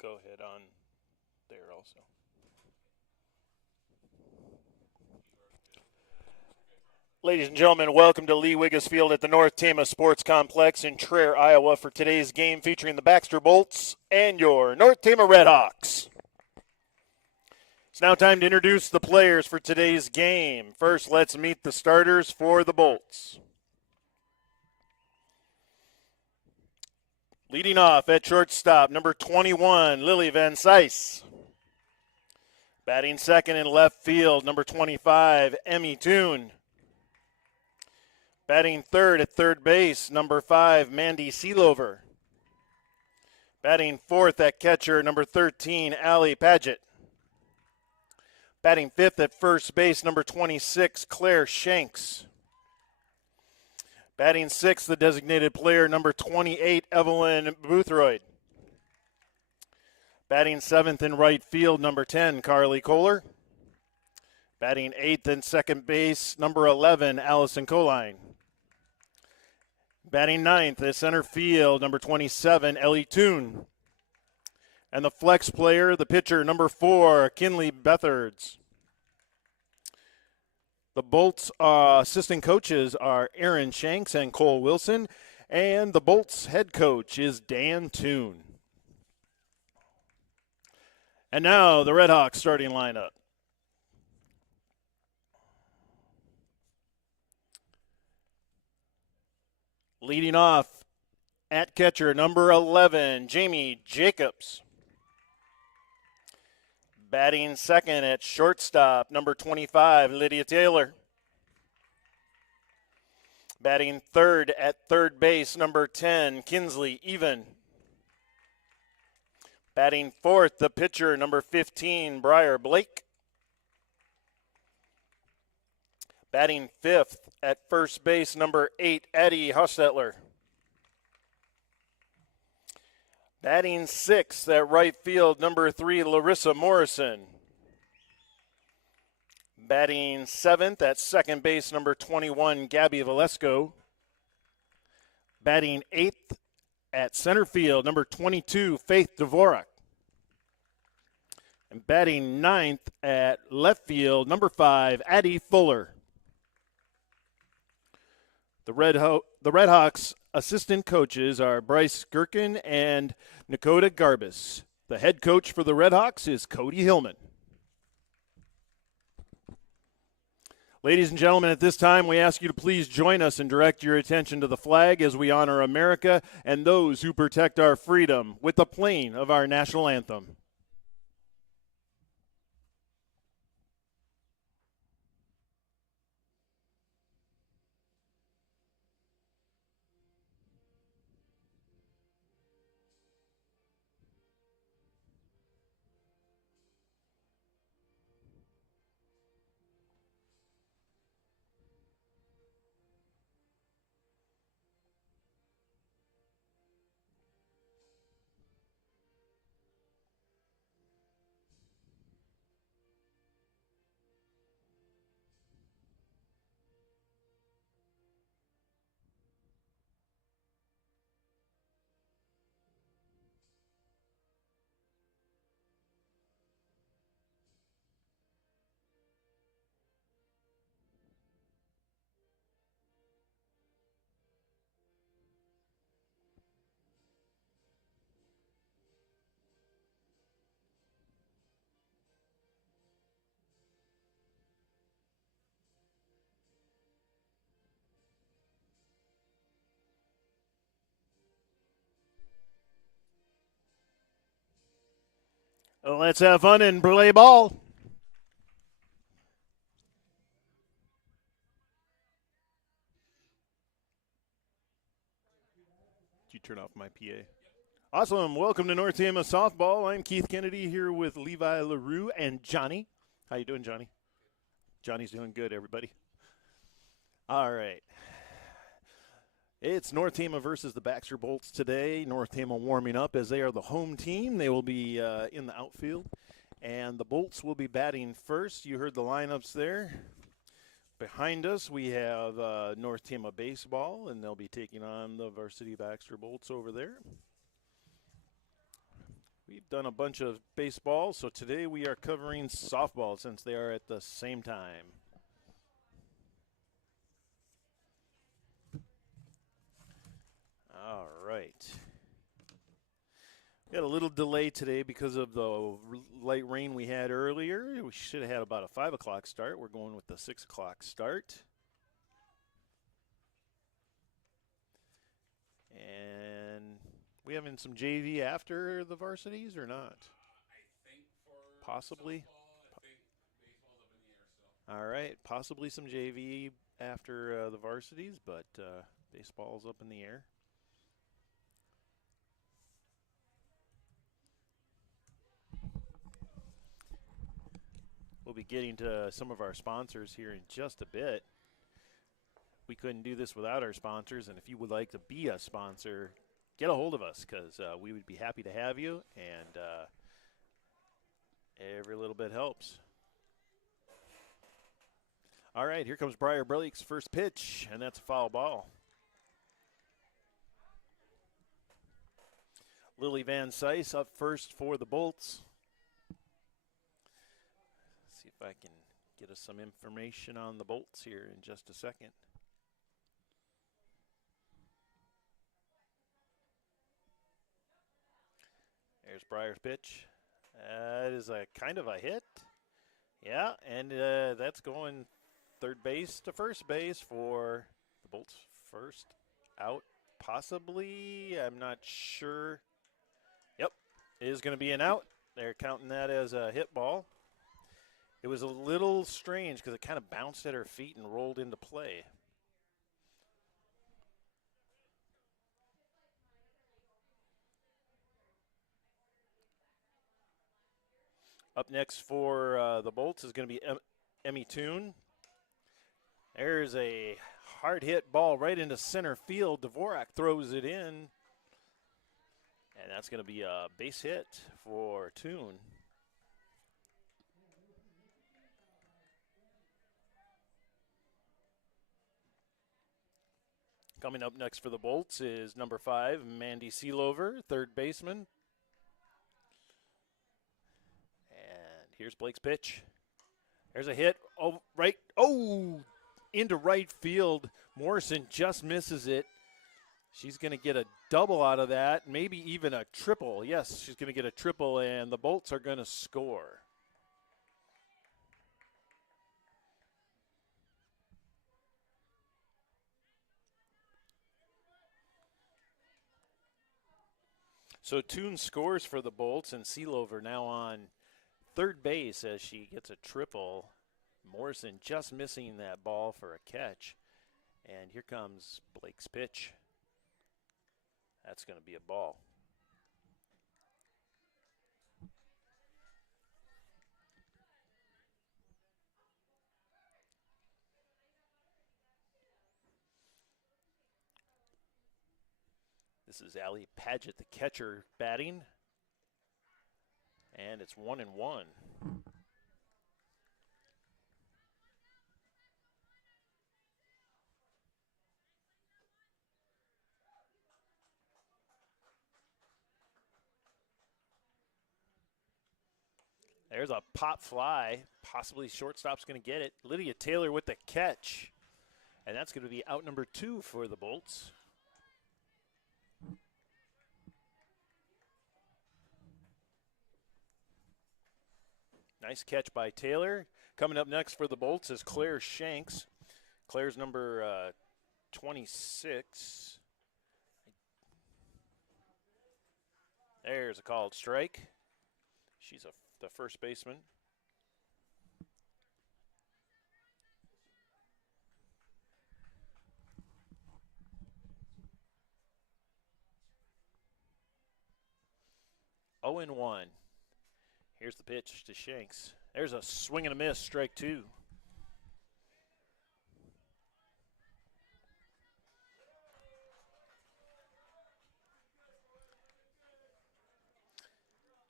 go ahead on there also. Ladies and gentlemen, welcome to Lee Wiggis Field at the North Tama Sports Complex in Traer, Iowa for today's game featuring the Baxter Bolts and your North Tama Redhawks. It's now time to introduce the players for today's game. First, let's meet the starters for the Bolts. Leading off at shortstop, number 21, Lily Van Sice. Batting second in left field, number 25, Emmy Toon. Batting third at third base, number 5, Mandy Seelover. Batting fourth at catcher, number 13, Allie Paget. Batting fifth at first base, number 26, Claire Shanks. Batting sixth, the designated player, number 28, Evelyn Boothroyd. Batting seventh in right field, number 10, Carly Kohler. Batting eighth in second base, number 11, Allison Coline. Batting ninth at center field, number 27, Ellie Toon. And the flex player, the pitcher, number 4, Kinley Bethards. The Bolts assistant coaches are Aaron Shanks and Cole Wilson, and the Bolts head coach is Dan Toon. And now the Redhawks starting lineup. Leading off at catcher, number 11, Jamie Jacobs. Batting second at shortstop, number 25, Lydia Taylor. Batting third at third base, number 10, Kinsley Even. Batting fourth, the pitcher, number 15, Briar Blake. Batting fifth at first base, number 8, Eddie Hostetler. Batting sixth at right field, number 3, Larissa Morrison. Batting seventh at second base, number 21, Gabby Valesco. Batting eighth at center field, number 22, Faith Dvorak. And batting ninth at left field, number 5, Addie Fuller. The Redhawks assistant coaches are Bryce Gherkin and Nakota Garbus. The head coach for the Redhawks is Cody Hillman. Ladies and gentlemen, at this time we ask you to please join us and direct your attention to the flag as we honor America and those who protect our freedom with the playing of our national anthem. Let's have fun and play ball. Did you turn off my PA? Awesome. Welcome to North Tama Softball. I'm Keith Kennedy here with Levi LaRue and Johnny. How you doing, Johnny? Johnny's doing good, everybody. All right. It's North Tama versus the Baxter Bolts today. North Tama warming up as they are the home team. They will be in the outfield. And the Bolts will be batting first. You heard the lineups there. Behind us, we have North Tama baseball, and they'll be taking on the varsity Baxter Bolts over there. We've done a bunch of baseball, so today we are covering softball since they are at the same time. All right. We had a little delay today because of the light rain we had earlier. We should have had about a 5 o'clock start. We're going with the 6 o'clock start. And we having some JV after the varsities or not? I think for possibly. Softball, I think baseball's up in the air still. All right, possibly some JV after the varsities, but baseball's up in the air. We'll be getting to some of our sponsors here in just a bit. We couldn't do this without our sponsors, and if you would like to be a sponsor, get a hold of us because we would be happy to have you, and every little bit helps. All right, here comes Briar Blake's first pitch, and that's a foul ball. Lily Van Sice up first for the Bolts. See if I can get us some information on the Bolts here in just a second. There's Briar's pitch. That is a kind of a hit. Yeah, and that's going third base to first base for the Bolts' first out, possibly. I'm not sure. Yep, it is going to be an out. They're counting that as a hit ball. It was a little strange because it kind of bounced at her feet and rolled into play. Up next for the Bolts is going to be Emmy Toon. There's a hard hit ball right into center field. Dvorak throws it in. And that's going to be a base hit for Toon. Coming up next for the Bolts is number 5, Mandy Seelover, third baseman. And here's Blake's pitch. There's a hit. Oh, right. Oh, into right field. Morrison just misses it. She's going to get a double out of that, maybe even a triple. Yes, she's going to get a triple, and the Bolts are going to score. So Toon scores for the Bolts, and Seelover now on third base as she gets a triple. Morrison just missing that ball for a catch. And here comes Blake's pitch. That's going to be a ball. This is Allie Paget, the catcher, batting. And it's 1-1. There's a pop fly. Possibly shortstop's going to get it. Lydia Taylor with the catch. And that's going to be out number 2 for the Bolts. Nice catch by Taylor. Coming up next for the Bolts is Claire Shanks. Claire's number 26. There's a called strike. She's the first baseman. Oh and 1. Here's the pitch to Shanks. There's a swing and a miss, strike 2.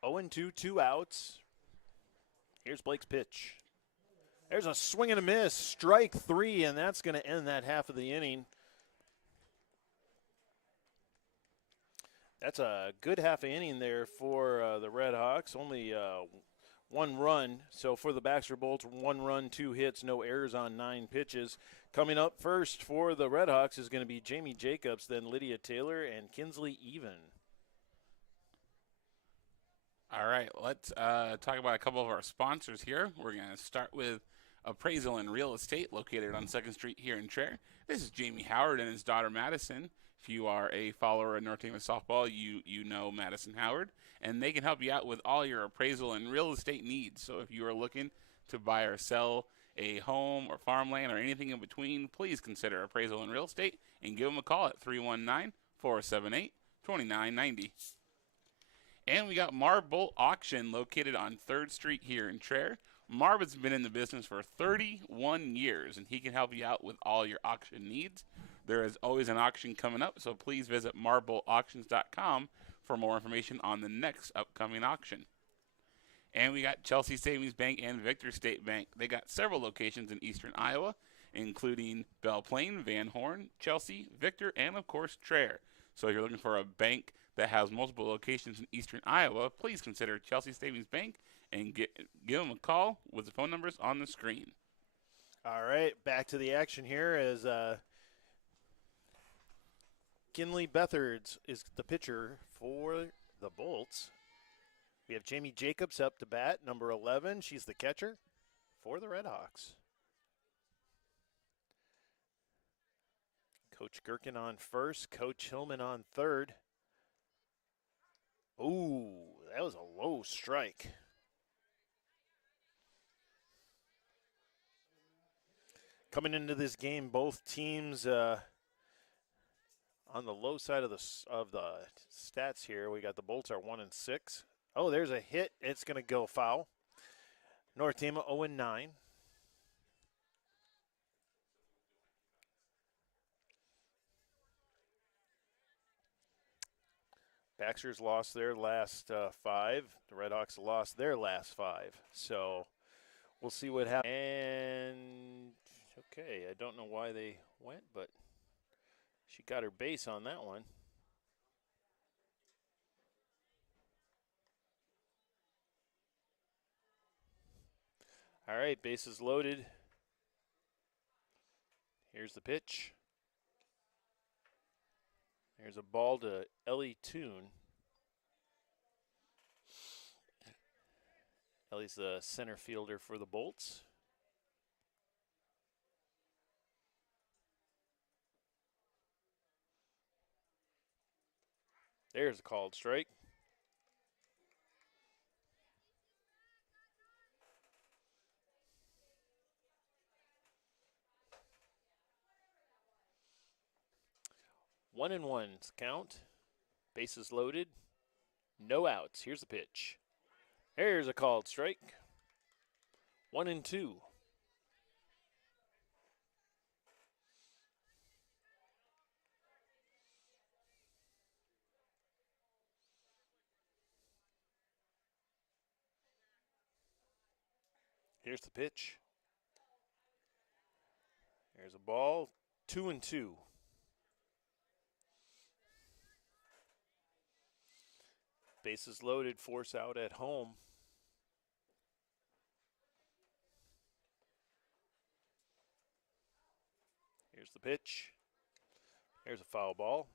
Oh and 2, 2 outs. Here's Blake's pitch. There's a swing and a miss, strike 3, and that's going to end that half of the inning. That's a good half inning there for the Red Hawks. Only one run. So for the Baxter Bolts, 1 run, 2 hits, no errors on 9 pitches. Coming up first for the Red Hawks is going to be Jamie Jacobs, then Lydia Taylor, and Kinsley Even. All right, let's talk about a couple of our sponsors here. We're going to start with Appraisal and Real Estate, located on 2nd Street here in Traer. This is Jamie Howard and his daughter Madison. If you are a follower of North Tama softball, you know Madison Howard, and they can help you out with all your appraisal and real estate needs. So if you are looking to buy or sell a home or farmland or anything in between, please consider Appraisal and Real Estate and give them a call at 319-478-2990. And we got Marble Auction located on 3rd Street here in Traer. Marv has been in the business for 31 years, and he can help you out with all your auction needs. There is always an auction coming up, so please visit marbleauctions.com for more information on the next upcoming auction. And we got Chelsea Savings Bank and Victor State Bank. They got several locations in eastern Iowa, including Belle Plaine, Van Horn, Chelsea, Victor, and of course Traer. So if you're looking for a bank that has multiple locations in eastern Iowa, please consider Chelsea Savings Bank and give them a call with the phone numbers on the screen. All right, back to the action here as Kinley Bethards is the pitcher for the Bolts. We have Jamie Jacobs up to bat, number 11. She's the catcher for the Red Hawks. Coach Gherkin on first, Coach Hillman on third. Ooh, that was a low strike. Coming into this game, both teams on the low side of the stats here. We got the Bolts are 1-6. Oh, there's a hit. It's going to go foul. North Tama 0-9. Baxter's lost their last 5. The Red Hawks lost their last 5. So we'll see what happens. And, okay, I don't know why they went, but she got her base on that one. All right, bases loaded. Here's the pitch. There's a ball to Ellie Toon. Ellie's the center fielder for the Bolts. There's a called strike. One and one's count. Bases loaded. No outs. Here's the pitch. There's a called strike. 1-2. Here's the pitch. There's a ball. 2-2. Bases loaded, force out at home. Here's the pitch. There's a foul ball.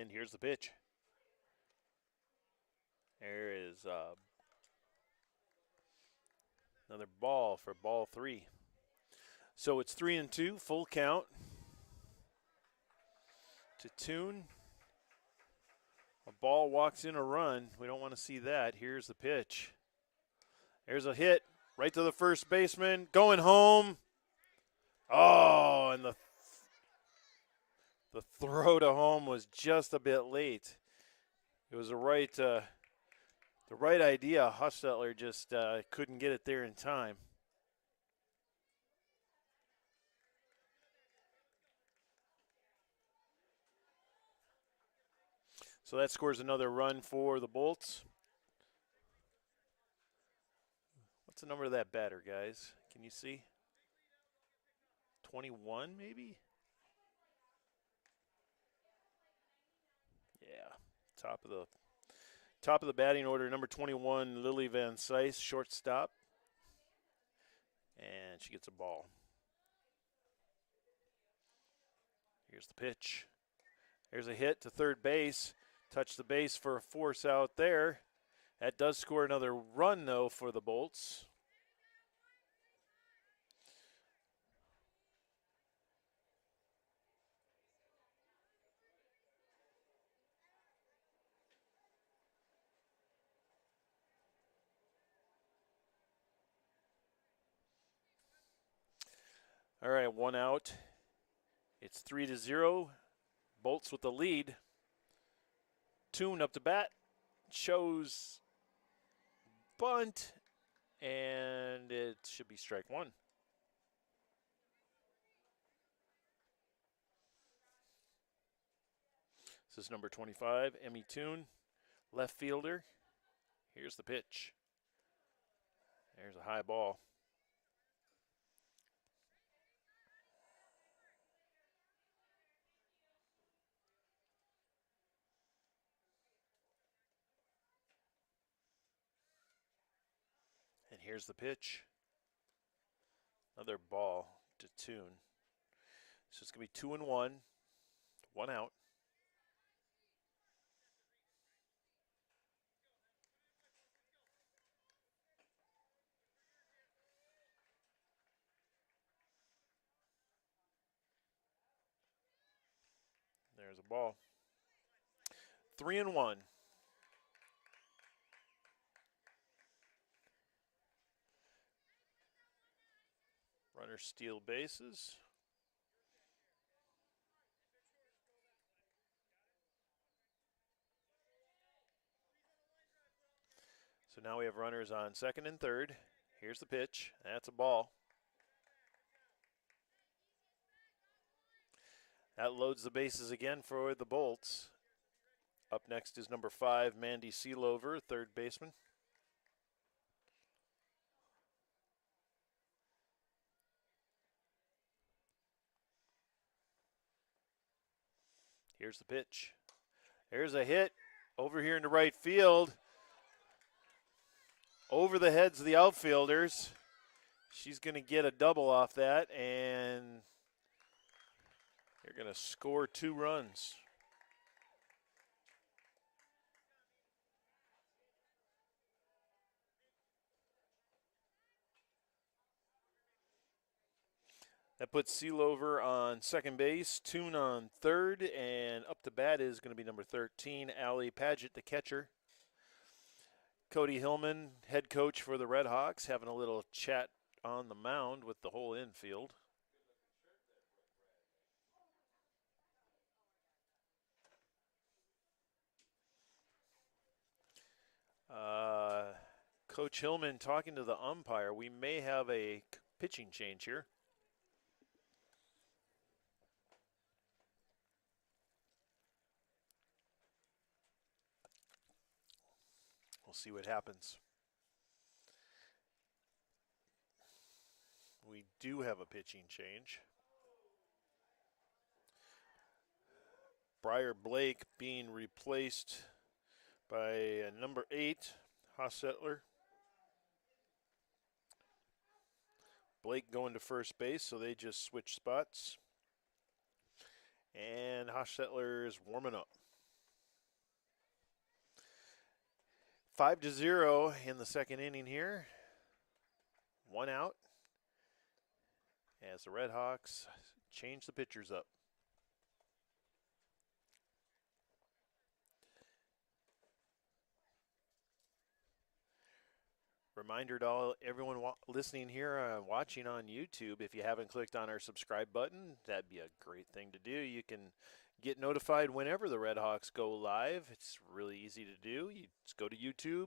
And here's the pitch. There is another ball for ball 3. So it's 3-2, full count to Toon. A ball walks in a run. We don't want to see that. Here's the pitch. There's a hit right to the first baseman. Going home. Oh, and the throw to home was just a bit late. It was the right idea. Hostetler just couldn't get it there in time. So that scores another run for the Bolts. What's the number of that batter, guys? Can you see? 21, maybe? Yeah. Top of the batting order, number 21, Lily Van Sice, shortstop. And she gets a ball. Here's the pitch. There's a hit to third base. Touch the base for a force out there. That does score another run, though, for the Bolts. All right, one out. It's 3-0. Bolts with the lead. Toon up to bat. Shows bunt. And it should be strike one. This is number 25, Emmy Toon, left fielder. Here's the pitch. There's a high ball. And here's the pitch. Another ball to Toon. So it's going to be 2-1, one out. There's a ball. 3-1. Runners steal bases. So now we have runners on second and third. Here's the pitch. That's a ball. That loads the bases again for the Bolts. Up next is number 5, Mandy Seelover, third baseman. Here's the pitch. There's a hit over here in the right field. Over the heads of the outfielders. She's going to get a double off that, and they're going to score 2 runs. That puts Seelover on second base, Toon on third, and up to bat is going to be number 13, Allie Paget, the catcher. Cody Hillman, head coach for the Red Hawks, having a little chat on the mound with the whole infield. Coach Hillman talking to the umpire. We may have a pitching change here. We'll see what happens. We do have a pitching change. Briar Blake being replaced by number 8, Hostetler. Blake going to first base, so they just switch spots. And Hostetler is warming up. 5-0 in the second inning here. One out as the Red Hawks change the pitchers up. Reminder to everyone listening here, watching on YouTube, if you haven't clicked on our subscribe button, that'd be a great thing to do. You can get notified whenever the Red Hawks go live. It's really easy to do. You just go to YouTube,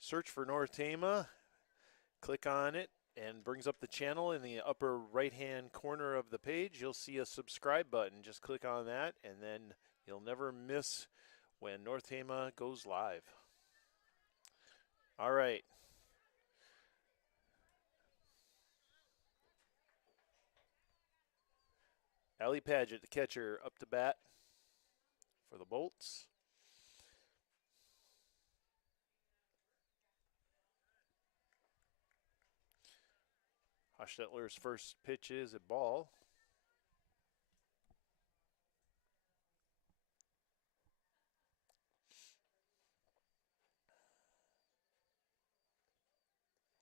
search for North Tama, click on it, and brings up the channel in the upper right-hand corner of the page. You'll see a subscribe button. Just click on that, and then you'll never miss when North Tama goes live. All right. Allie Paget, the catcher, up to bat for the Bolts. Hostetler's first pitch is a ball.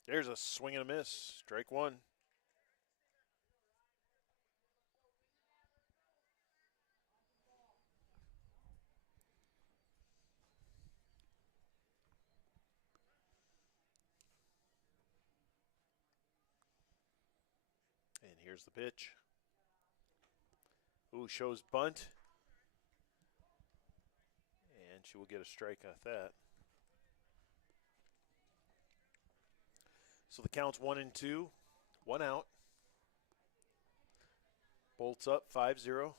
There's a swing and a miss. Strike one. And here's the pitch. Ooh, shows bunt. And she will get a strike off that. So the count's 1-2, 1 out. Bolts up 5-0.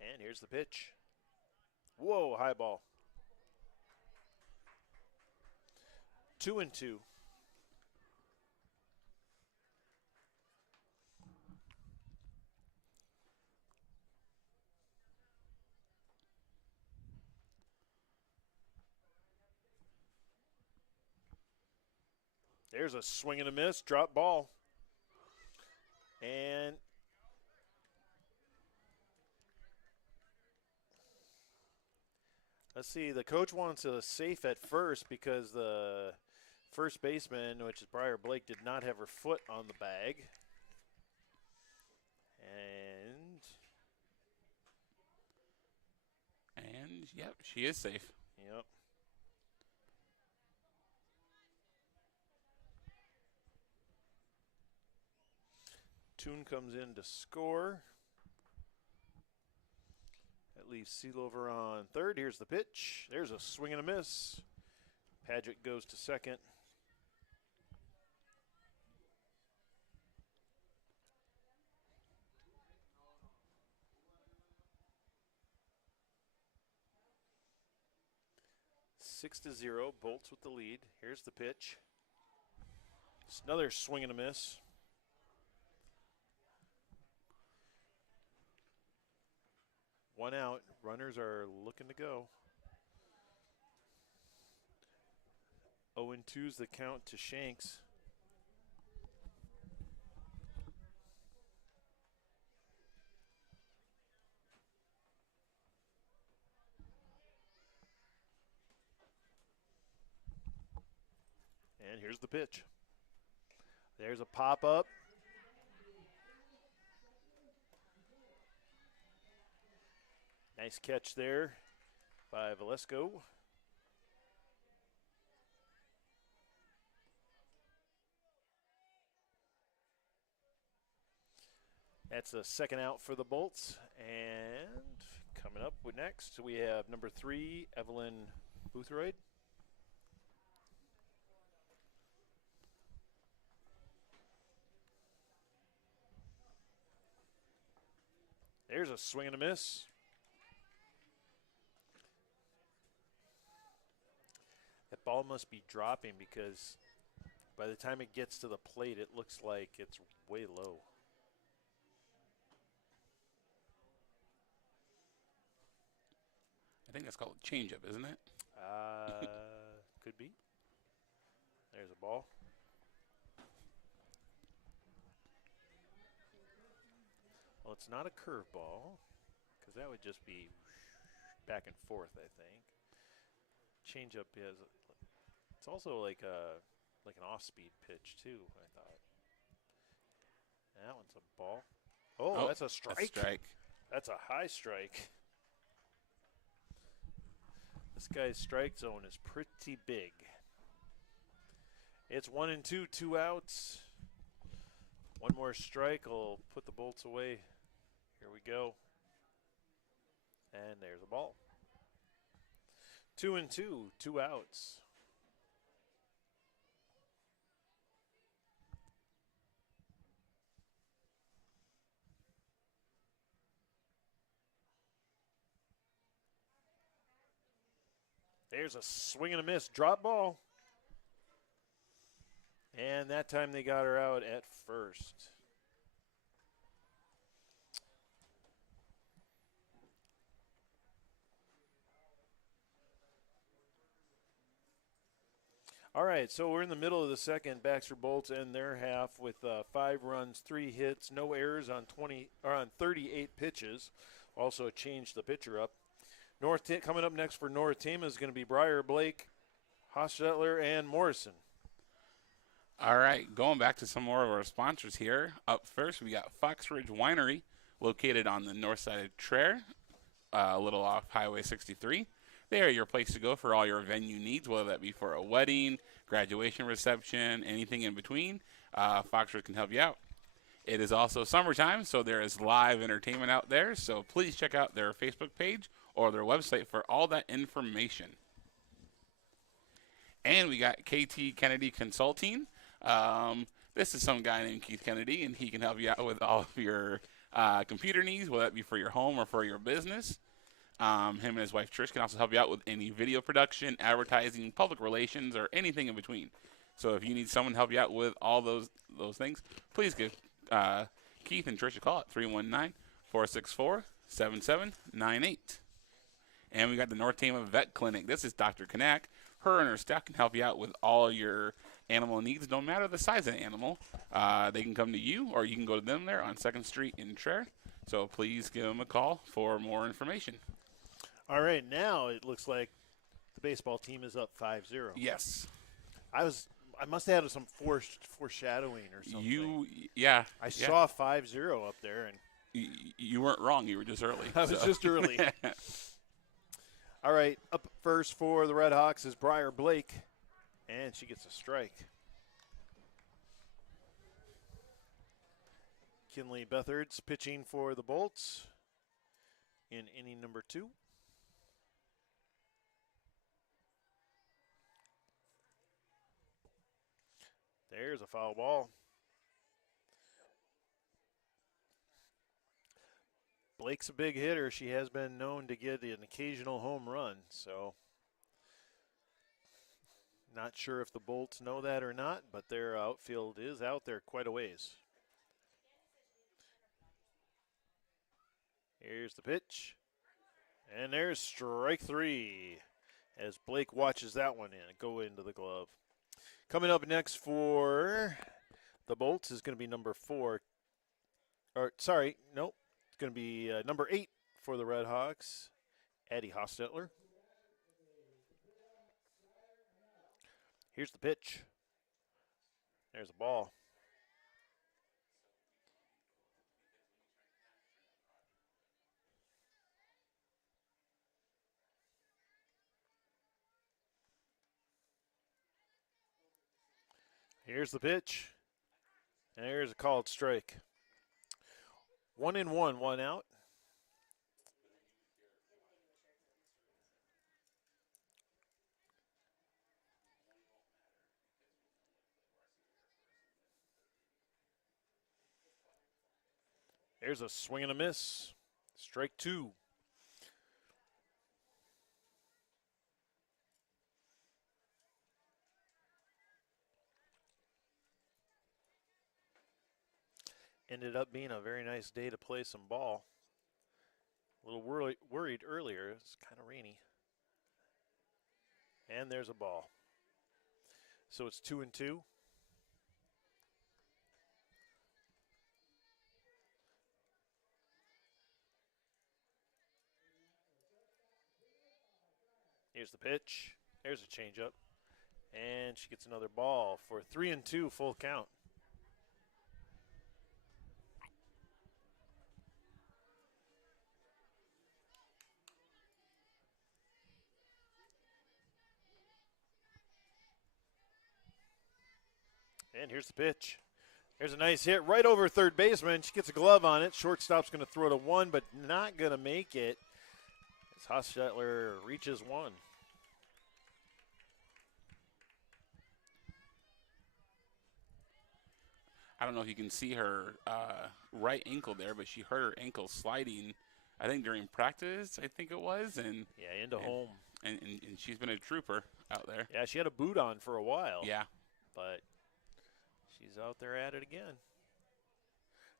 And here's the pitch. Whoa, high ball. 2-2. There's a swing and a miss, drop ball. And let's see, the coach wants a safe at first because the first baseman, which is Briar Blake, did not have her foot on the bag. And yep, she is safe. Yep. Toon comes in to score. That leaves Seelover on third. Here's the pitch. There's a swing and a miss. Paget goes to second. Six to 0. Bolts with the lead. Here's the pitch. It's another swing and a miss. One out. Runners are looking to go. 0-2's the count to Shanks. And here's the pitch. There's a pop-up. Nice catch there by Velasco. That's a second out for the Bolts. And coming up with next, we have number 3, Evelyn Boothroyd. There's a swing and a miss. That ball must be dropping because by the time it gets to the plate, it looks like it's way low. I think that's called a changeup, isn't it? Could be. There's a ball. Well, it's not a curveball because that would just be back and forth, I think. Changeup is. It's also like an off-speed pitch too, I thought. That one's a ball. Oh, that's a strike. A strike. That's a high strike. This guy's strike zone is pretty big. It's 1-2, 2 outs. One more strike will put the Bolts away. Here we go. And there's a ball. 2-2, 2 outs. There's a swing and a miss. Drop ball. And that time they got her out at first. All right, so we're in the middle of the second. Baxter Bolts end their half with 5 runs, 3 hits, no errors on 38 pitches. Also changed the pitcher up. Coming up next for North Tama is going to be Breyer, Blake, Hostetler, and Morrison. All right, going back to some more of our sponsors here. Up first, we got Fox Ridge Winery, located on the north side of Traer, a little off Highway 63. They are your place to go for all your venue needs, whether that be for a wedding, graduation reception, anything in between. Fox Ridge can help you out. It is also summertime, so there is live entertainment out there. So please check out their Facebook page or their website for all that information. And we got KT Kennedy Consulting. This is some guy named Keith Kennedy, and he can help you out with all of your computer needs, whether that be for your home or for your business. Him and his wife Trish can also help you out with any video production, advertising, public relations, or anything in between. So if you need someone to help you out with all those things, please give Keith and Trish a call at 319-464-7798. And we got the North Tama Vet Clinic. This is Dr. Kanak. Her and her staff can help you out with all your animal needs, no matter the size of the animal. They can come to you, or you can go to them there on 2nd Street in Traer. So please give them a call for more information. All right, now it looks like the baseball team is up 5-0. Yes. I must have had some foreshadowing or something. I saw 5-0 up there, and you weren't wrong. You were just early. I was just early. All right, up first for the Red Hawks is Breyer Blake, and she gets a strike. Kinley Bethards pitching for the Bolts in inning number 2. There's a foul ball. Blake's a big hitter. She has been known to get an occasional home run, so not sure if the Bolts know that or not, but their outfield is out there quite a ways. Here's the pitch, and there's strike 3 as Blake watches that one go into the glove. Coming up next for the Bolts is going to be number 4. It's going to be number 8 for the Red Hawks, Addie Hostetler. Here's the pitch. There's the ball. Here's the pitch. And there's a called strike. 1-1, 1 out. There's a swing and a miss. Strike 2. Ended up being a very nice day to play some ball. A little worried earlier. It's kind of rainy. And there's a ball. So it's 2-2. Here's the pitch. There's a changeup. And she gets another ball for 3-2 full count. And here's the pitch. There's a nice hit right over third baseman. She gets a glove on it. Shortstop's going to throw to 1, but not going to make it as Hostetler reaches 1. I don't know if you can see her right ankle there, but she hurt her ankle sliding, I think, during practice, I think it was. And into home. And she's been a trooper out there. Yeah, she had a boot on for a while. Yeah. But she's out there at it again.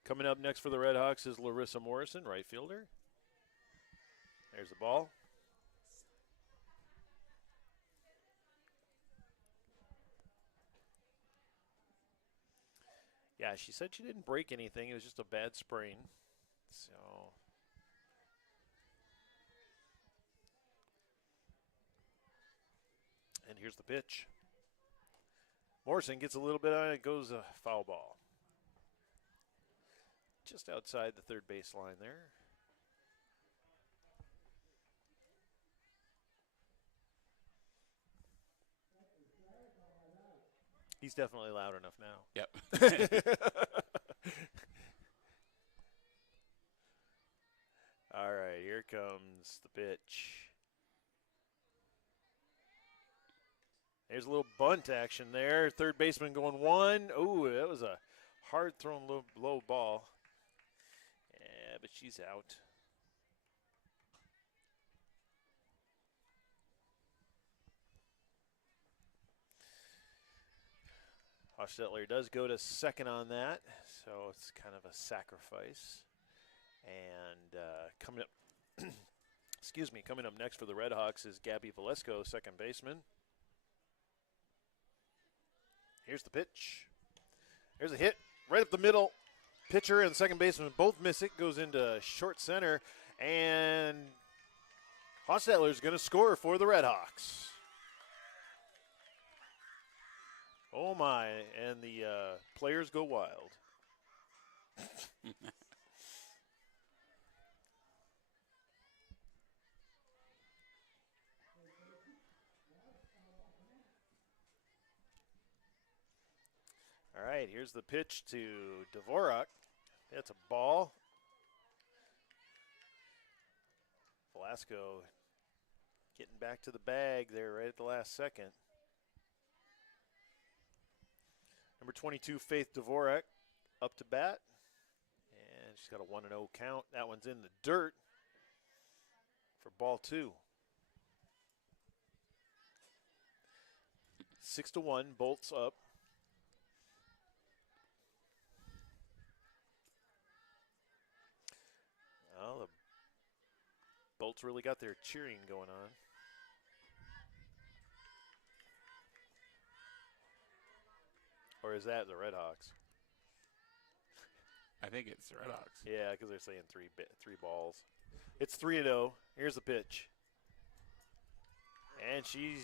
Coming up next for the Red Hawks is Larissa Morrison, right fielder. There's the ball. Yeah, she said she didn't break anything. It was just a bad sprain. So, and here's the pitch. Morrison gets a little bit on it, goes a foul ball. Just outside the third base line there. He's definitely loud enough now. Yep. All right, here comes the pitch. There's a little bunt action there. Third baseman going one. Oh, that was a hard thrown low ball. Yeah, but she's out. Hostetler does go to second on that, so it's kind of a sacrifice. And coming up, coming up next for the Red Hawks is Gabby Valesco, second baseman. Here's the pitch. There's a hit right up the middle. Pitcher and second baseman both miss it. Goes into short center, and Hostetler's going to score for the Red Hawks. Oh, my, and the players go wild. All right, here's the pitch to Dvorak. That's a ball. Velasco getting back to the bag there right at the last second. Number 22, Faith Dvorak, up to bat. And she's got a 1-0 count. That one's in the dirt for ball two. 6-1, Bolts up. Well, the Bolts really got their cheering going on. Or is that the Red Hawks? I think it's the Red Hawks. Yeah, because they're saying three balls. It's 3-0. Here's the pitch. And she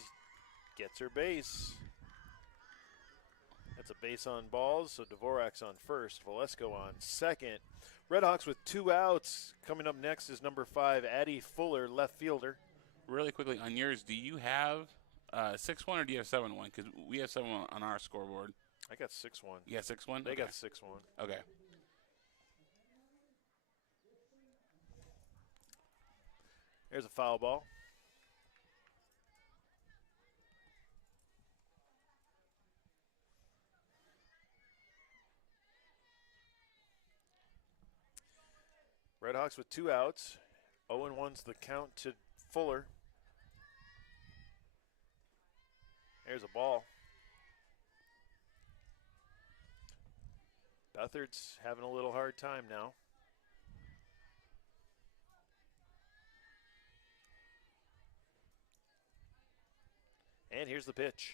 gets her base. That's a base on balls, so Dvorak's on first, Valesco on second. Red Hawks with 2 outs. Coming up next is number 5, Addie Fuller, left fielder. Really quickly, on yours, do you have 6-1 or do you have 7-1? Because we have 7-1 on our scoreboard. I got 6-1. You got 6-1? They okay. got 6-1. Okay. There's a foul ball. Red Hawks with 2 outs. 0-1's the count to Fuller. There's a ball. Beathard's having a little hard time now. And here's the pitch.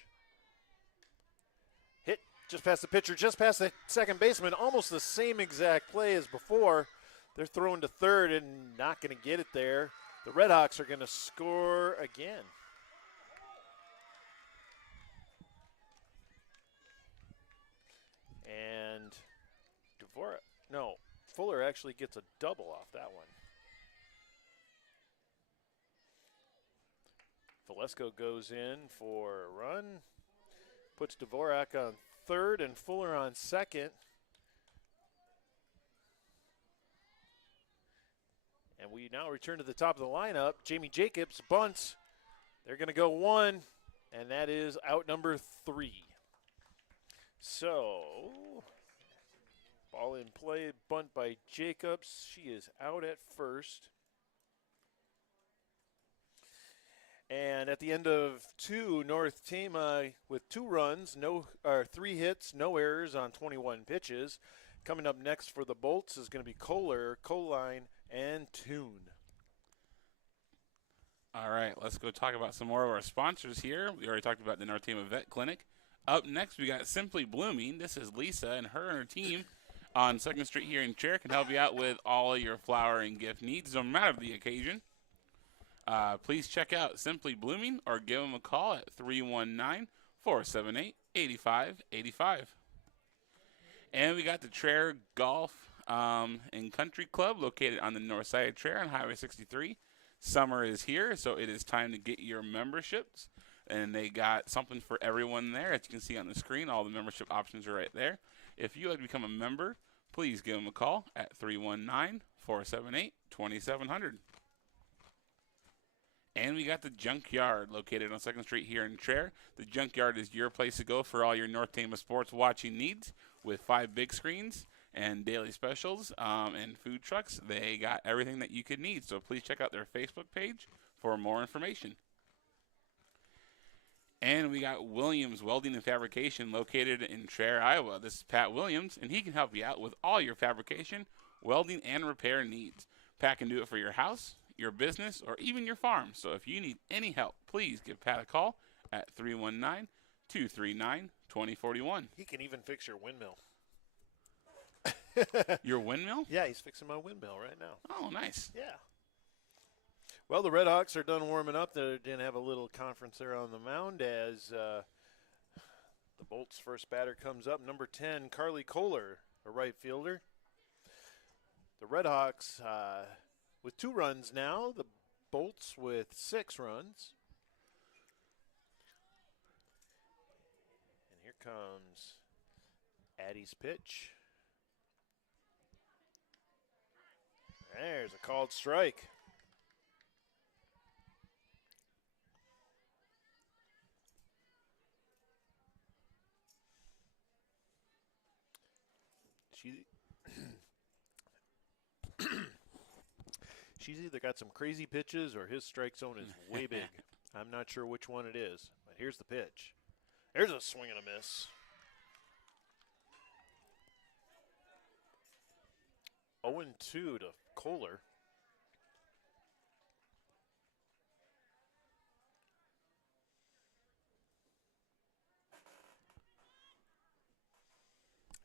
Hit just past the pitcher, just past the second baseman. Almost the same exact play as before. They're throwing to third and not going to get it there. The Red Hawks are going to score again. And Fuller actually gets a double off that one. Valesco goes in for a run, puts Dvorak on third and Fuller on second. And we now return to the top of the lineup. Jamie Jacobs bunts. They're going to go one, and that is out number 3. So, ball in play, bunt by Jacobs. She is out at first. And at the end of two, North Tama with 2 runs, 3 hits, no errors on 21 pitches. Coming up next for the Bolts is going to be Kohler, Coline, and Toon. All right, let's go talk about some more of our sponsors here. We already talked about the North Tama Vet Clinic. Up next, we got Simply Blooming. This is Lisa, and her team on 2nd Street here in Chair can help you out with all of your flower and gift needs, no matter the occasion. Please check out Simply Blooming or give them a call at 319-478-8585. And we got the Traer Golf and Country Club located on the north side of Traer on Highway 63. Summer is here, so it is time to get your memberships. And they got something for everyone there. As you can see on the screen, all the membership options are right there. If you'd like to become a member, please give them a call at 319-478-2700. And we got the Junkyard located on 2nd Street here in Traer. The Junkyard is your place to go for all your North Tama sports watching needs with 5 big screens and daily specials and food trucks. They got everything that you could need. So please check out their Facebook page for more information. And we got Williams Welding and Fabrication located in Traer, Iowa. This is Pat Williams, and he can help you out with all your fabrication, welding, and repair needs. Pat can do it for your house, your business, or even your farm. So if you need any help, please give Pat a call at 319-239-2041. He can even fix your windmill. Your windmill? Yeah, he's fixing my windmill right now. Oh, nice. Yeah. Well, the Red Hawks are done warming up. They didn't have a little conference there on the mound as the Bolts' first batter comes up. Number 10, Carly Kohler, a right fielder. The Red Hawks with 2 runs now. The Bolts with 6 runs. And here comes Addie's pitch. There's a called strike. She's either got some crazy pitches or his strike zone is way big. I'm not sure which one it is, but here's the pitch. There's a swing and a miss. 0-2 to Kohler.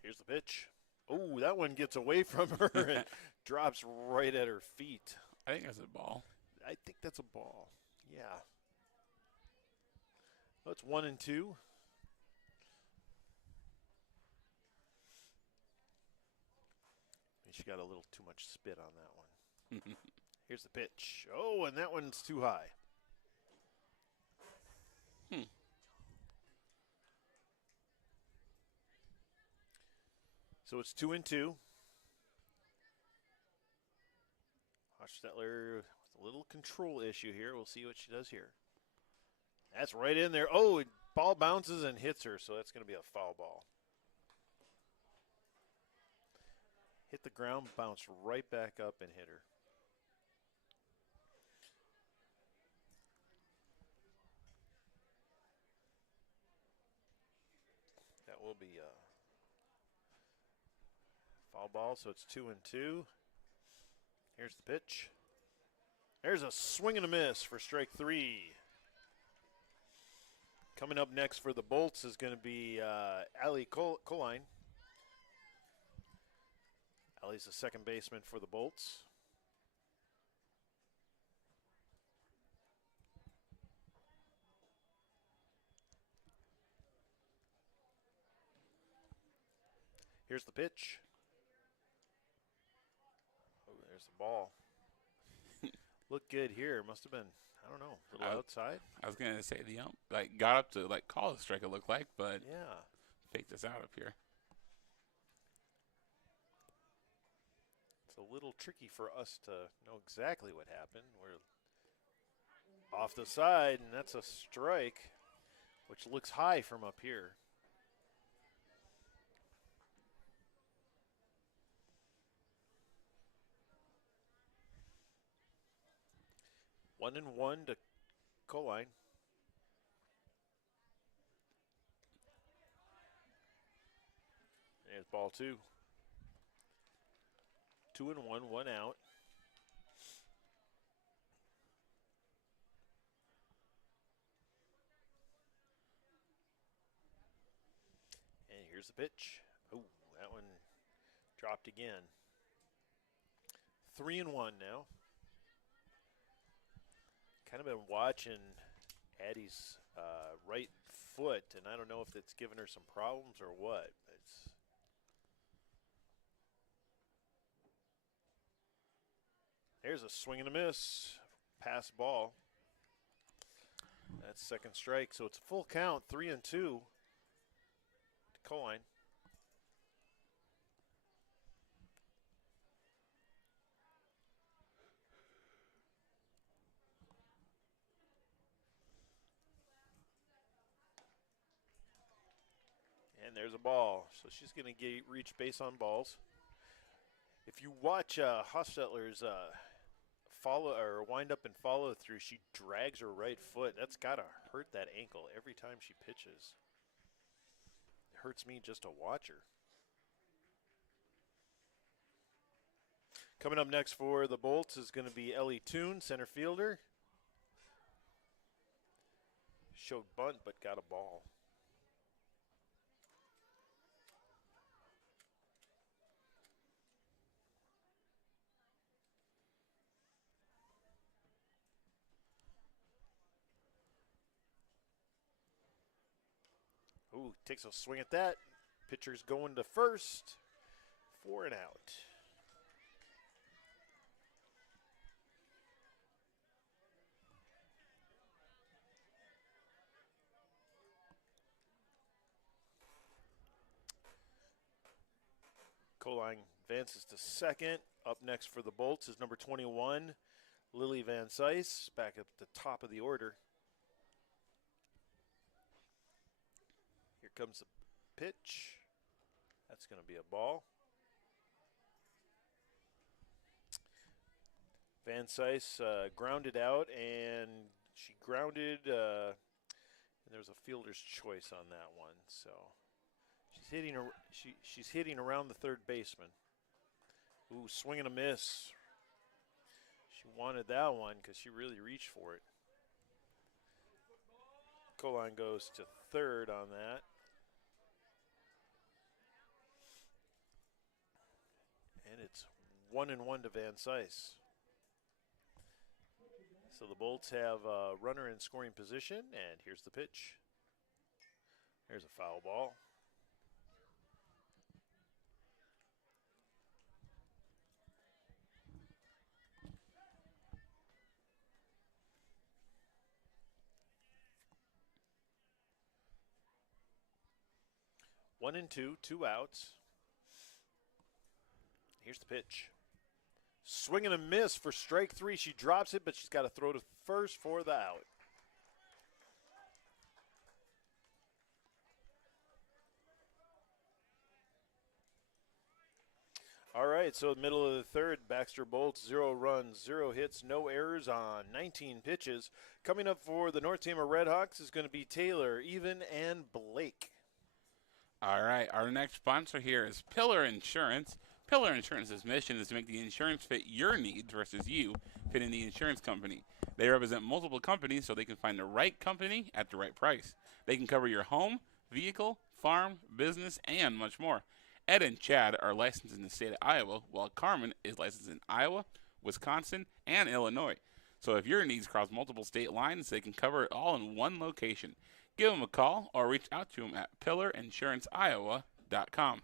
Here's the pitch. Oh, that one gets away from her and drops right at her feet. I think that's a ball. I think that's a ball. Yeah. Well, it's 1-2. She got a little too much spit on that one. Here's the pitch. Oh, and that one's too high. So it's 2-2. Hochstetler with a little control issue here. We'll see what she does here. That's right in there. Oh, ball bounces and hits her, so that's going to be a foul ball. Hit the ground, bounced right back up and hit her. That will be a foul ball, so it's 2-2. Here's the pitch. There's a swing and a miss for strike 3. Coming up next for the Bolts is going to be Allie Coline. Allie's the second baseman for the Bolts. Here's the pitch. Oh, there's the ball. Looked good here. Must have been, I don't know, a little outside. I was gonna say the ump got up to call the strike. It looked like, but yeah, faked us out up here. It's a little tricky for us to know exactly what happened. We're off the side, and that's a strike, which looks high from up here. One and one to Coline. There's ball 2. 2-1, 1 out. And here's the pitch. Oh, that one dropped again. 3-1 now. Kind of been watching Addie's right foot, and I don't know if it's given her some problems or what. There's a swing and a miss. Pass ball. That's second strike, so it's a full count, 3-2 to Coline. And there's a ball. So she's going to reach base on balls. If you watch Hostetler's follow or wind up and follow through, she drags her right foot. That's got to hurt that ankle every time she pitches. It hurts me just to watch her. Coming up next for the Bolts is going to be Ellie Toon, center fielder. Showed bunt but got a ball. Ooh, takes a swing at that. Pitcher's going to first. 4 and out. Coline advances to second. Up next for the Bolts is number 21, Lily Van Sice, back at the top of the order. Here comes the pitch. That's going to be a ball. Van Sice grounded out, and she grounded, and there was a fielder's choice on that one. So she's hitting around the third baseman. Ooh, swing and a miss. She wanted that one because she really reached for it. Coline goes to third on that. And it's 1-1 to Van Sice. So the Bolts have a runner in scoring position, and here's the pitch. There's a foul ball. One and two, 2 outs. Here's the pitch. Swing and a miss for strike 3. She drops it, but she's got to throw to first for the out. All right, so middle of the third, Baxter Bolts, 0 runs, 0 hits, no errors on 19 pitches. Coming up for the North Tama Redhawks is going to be Taylor, Even, and Blake. All right, our next sponsor here is Pillar Insurance. Pillar Insurance's mission is to make the insurance fit your needs versus you fitting the insurance company. They represent multiple companies so they can find the right company at the right price. They can cover your home, vehicle, farm, business, and much more. Ed and Chad are licensed in the state of Iowa, while Carmen is licensed in Iowa, Wisconsin, and Illinois. So if your needs cross multiple state lines, they can cover it all in one location. Give them a call or reach out to them at pillarinsuranceiowa.com.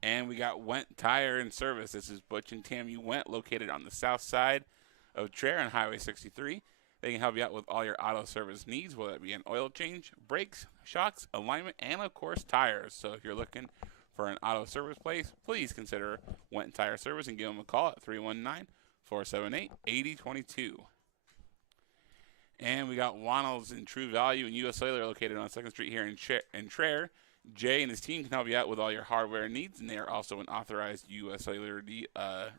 And we got Went Tire and Service. This is Butch and Tammy Went, located on the south side of Traer on Highway 63. They can help you out with all your auto service needs, whether it be an oil change, brakes, shocks, alignment, and, of course, tires. So if you're looking for an auto service place, please consider Went Tire Service and give them a call at 319-478-8022. And we got Wannells and True Value and U.S. Cellular located on 2nd Street here in Traer. Jay and his team can help you out with all your hardware needs, and they are also an authorized U.S. Cellular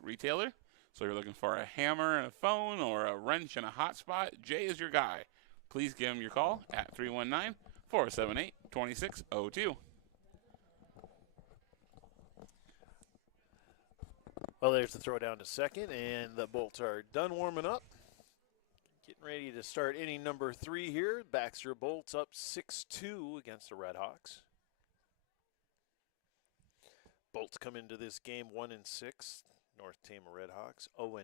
retailer. So you're looking for a hammer and a phone or a wrench and a hotspot, Jay is your guy. Please give him your call at 319-478-2602. Well, there's the throw down to second, and the Bolts are done warming up. Getting ready to start inning number 3 here. Baxter Bolts up 6-2 against the Redhawks. Bolts come into this game 1-6. North Tama Redhawks 0-9.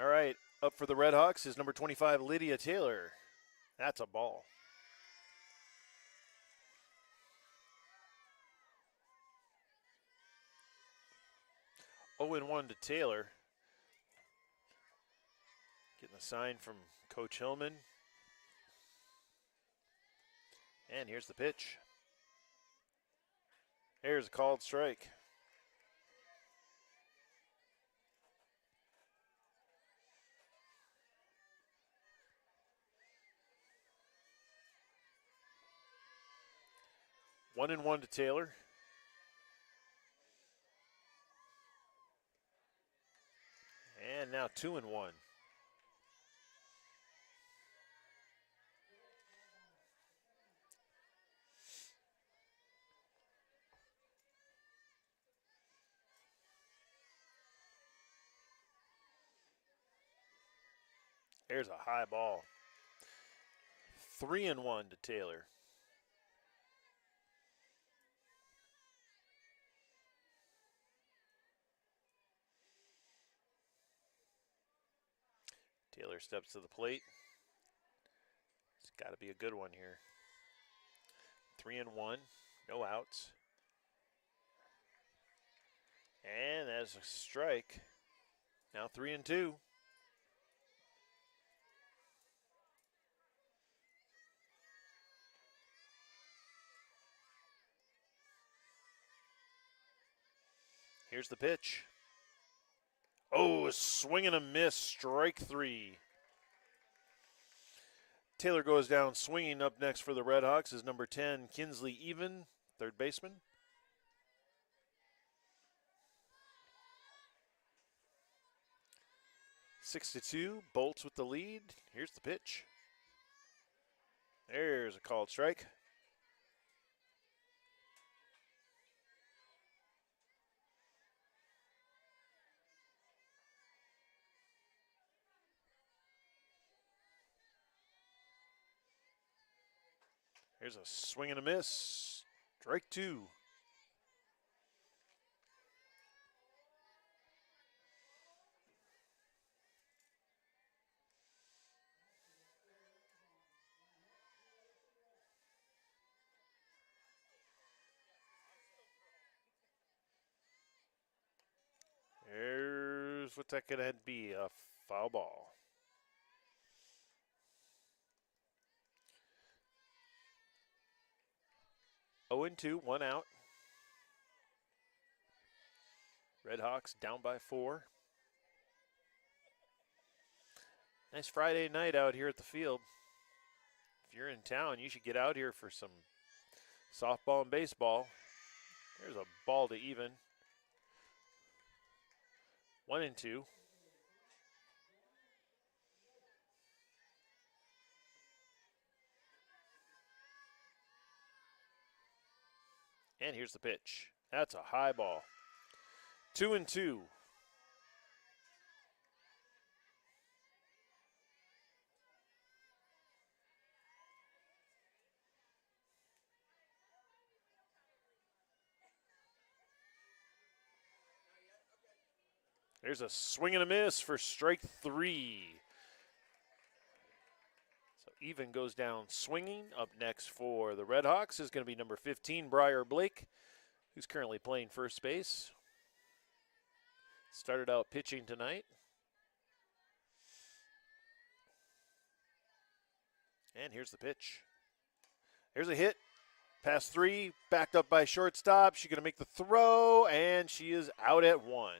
All right, up for the Redhawks is number 25, Lydia Taylor. That's a ball. Oh and 1 to Taylor. Getting a sign from Coach Hillman. And here's the pitch. Here's a called strike. One and 1 to Taylor. And now 2 and 1. There's a high ball. 3 and 1 to Taylor. Taylor steps to the plate. It's got to be a good one here. 3 and 1, no outs. And that's a strike. Now 3 and 2. Here's the pitch. Oh, a swing and a miss, strike 3. Taylor goes down swinging. Up next for the Redhawks is number 10, Kinsley Even, third baseman. Six to 2, Bolts with the lead. Here's the pitch. There's a called strike. Here's a swing and a miss. Strike 2. Here's what's that going to be, a foul ball. Oh and 2, 1 out. Redhawks down by 4. Nice Friday night out here at the field. If you're in town, you should get out here for some softball and baseball. There's a ball to even. 1 and 2. And here's the pitch. That's a high ball. 2 and 2. There's a swing and a miss for strike 3. So Even goes down swinging. Up next for the Redhawks is going to be number 15, Briar Blake, who's currently playing first base. Started out pitching tonight. And here's the pitch. Here's a hit. Pass 3, backed up by shortstop. She's going to make the throw, and she is out at 1.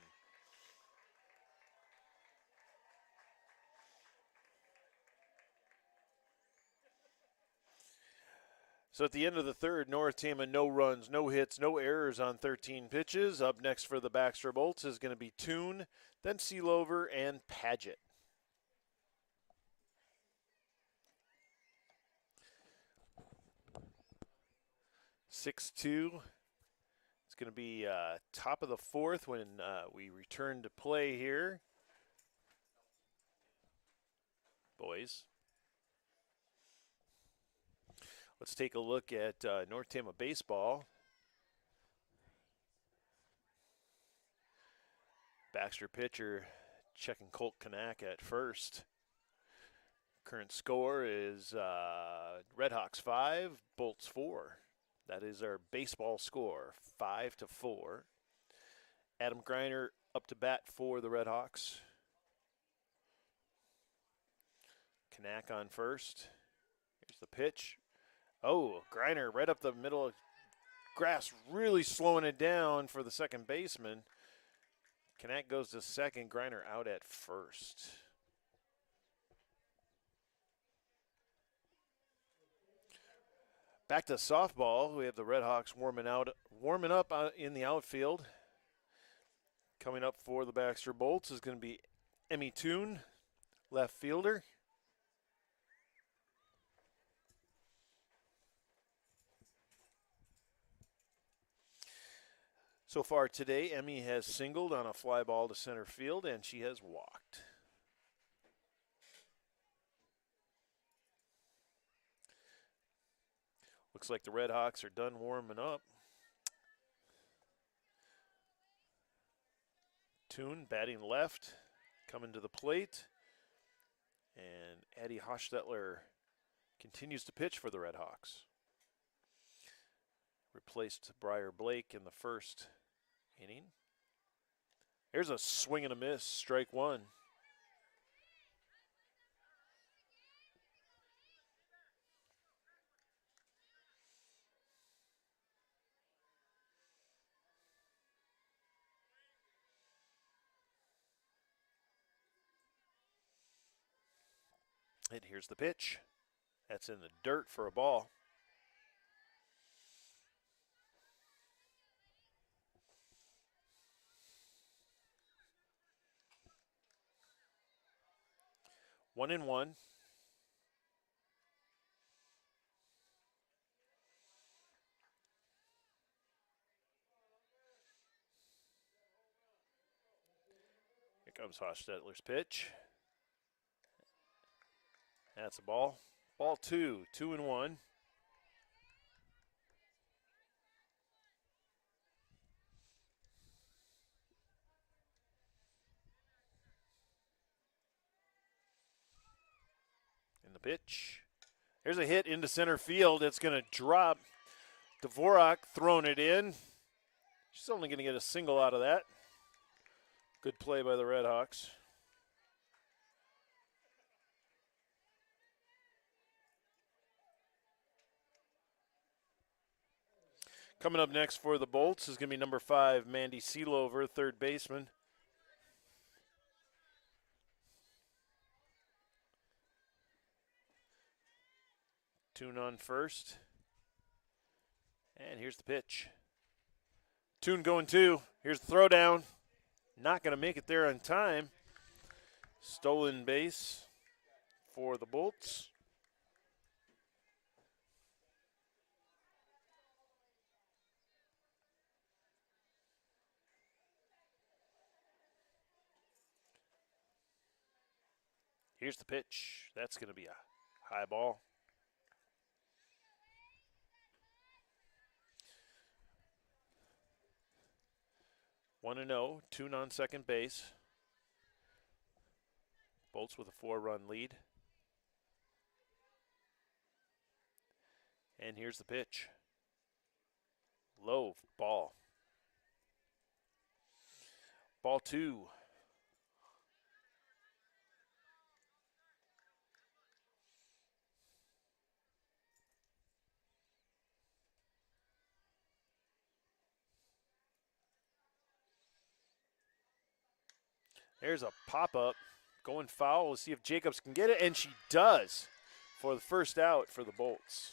So at the end of the third, North Tama no runs, no hits, no errors on 13 pitches. Up next for the Baxter Bolts is going to be Toon, then Sealover, and Paget. (6-2). It's going to be top of the fourth when we return to play here. Boys. Let's take a look at North Tama baseball. Baxter pitcher checking Colt Kanak at first. Current score is Redhawks 5, Bolts 4. That is our baseball score, 5-4. Adam Greiner up to bat for the Redhawks. Kanak on first. Here's the pitch. Oh, Greiner right up the middle of grass, really slowing it down for the second baseman. Kanak goes to second, Greiner out at first. Back to softball. We have the Redhawks warming up in the outfield. Coming up for the Baxter Bolts is going to be Emmy Toon, left fielder. So far today, Emmy has singled on a fly ball to center field, and she has walked. Looks like the Redhawks are done warming up. Toon batting left, coming to the plate. And Addie Hochstetler continues to pitch for the Redhawks. Replaced Briar Blake in the first inning. There's a swing and a miss, strike one. And here's the pitch. That's in the dirt for a ball. One and one. Here comes Hochstetler's pitch. That's a ball. Ball two, 2-1. In the pitch. There's a hit into center field. It's going to drop. Dvorak throwing it in. She's only going to get a single out of that. Good play by the Redhawks. Coming up next for the Bolts is going to be number 5, Mandy Sealover, third baseman. Toon on first. And here's the pitch. Toon going two. Here's the throw down. Not going to make it there on time. Stolen base for the Bolts. Here's the pitch. That's going to be a high ball. One and 0, Toon on second base. Bolts with a 4-run lead. And here's the pitch. Low ball. Ball 2. There's a pop-up going foul. We'll see if Jacobs can get it, and she does for the first out for the Bolts.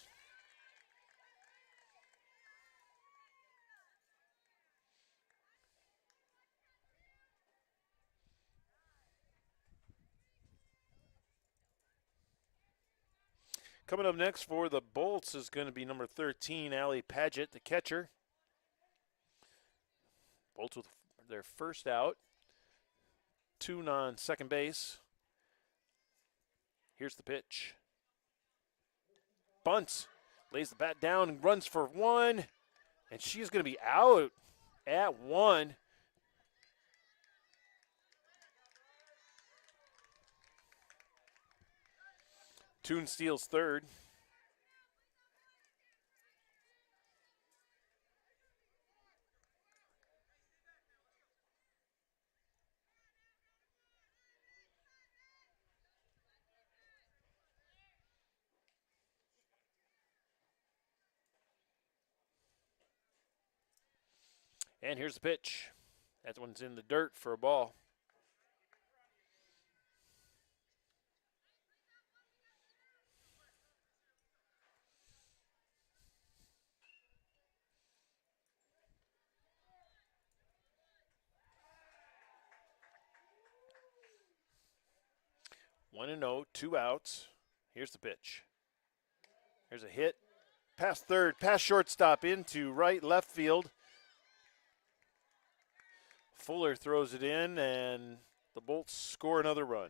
Coming up next for the Bolts is going to be number 13, Allie Paget, the catcher. Bolts with their first out. 2 on second base. Here's the pitch. Bunts. Lays the bat down and runs for one. And she's going to be out at one. Toon steals third. And here's the pitch. That one's in the dirt for a ball. One and 0, 2 outs. Here's the pitch. Here's a hit. Past third, past shortstop, into right, left field. Fuller throws it in, and the Bolts score another run.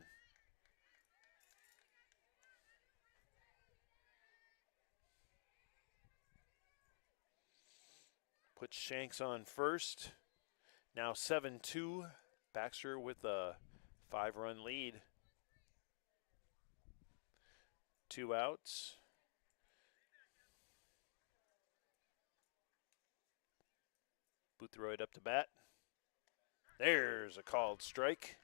Puts Shanks on first. Now 7-2. Baxter with a 5-run lead. 2 outs. Boothroyd up to bat. There's a called strike.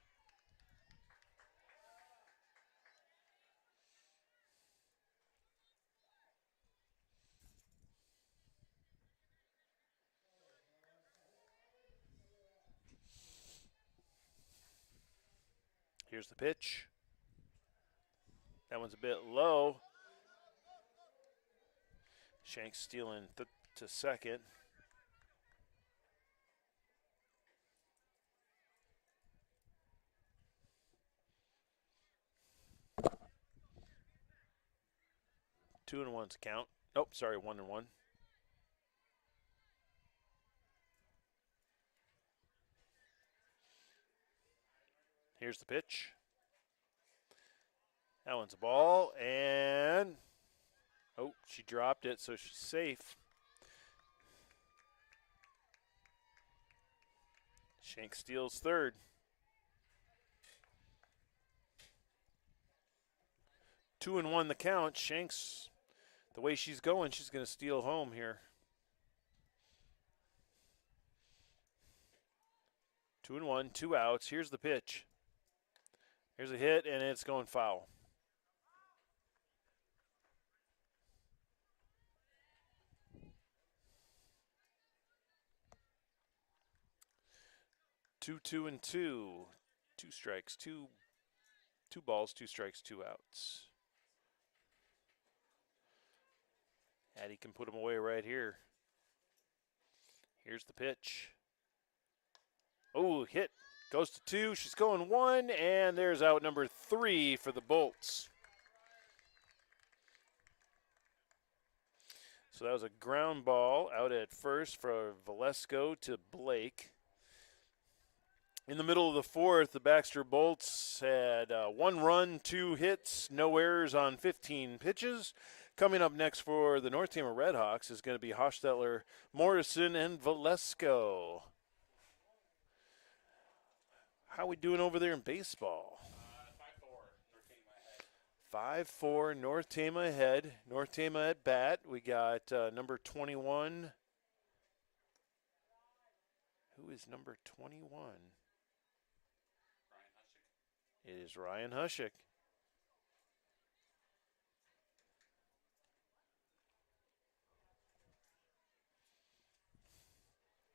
Here's the pitch. That one's a bit low. Shanks stealing to second. Two and one's count. Oh, sorry, 1-1. Here's the pitch. That one's a ball, and oh, she dropped it, so she's safe. Shanks steals third. 2-1 the count. Shanks, the way she's going, she's going to steal home here. 2-1, 2 outs. Here's the pitch. Here's a hit, and it's going foul. Two and two. 2 strikes, two balls, 2 strikes, 2 outs. Addie can put them away right here. Here's the pitch. Oh, hit. Goes to 2. She's going 1, and there's out number 3 for the Bolts. So that was a ground ball out at first for Valesco to Blake. In the middle of the fourth, the Baxter Bolts had 1 run, 2 hits, no errors on 15 pitches. Coming up next for the North Tama Redhawks is going to be Hostetler, Morrison, and Valesco. How we doing over there in baseball? 5-4, North Tama ahead. North Tama at bat. We got number 21. Who is number 21? It is Ryan Hushik.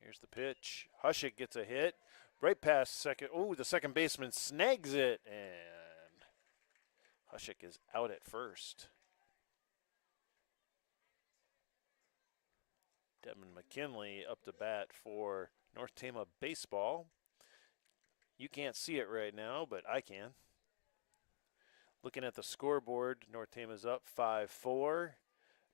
Here's the pitch. Hushik gets a hit. Right past second. Oh, the second baseman snags it, and Hushik is out at first. Devin McKinley up to bat for North Tama baseball. You can't see it right now, but I can. Looking at the scoreboard, North Tama's up 5-4.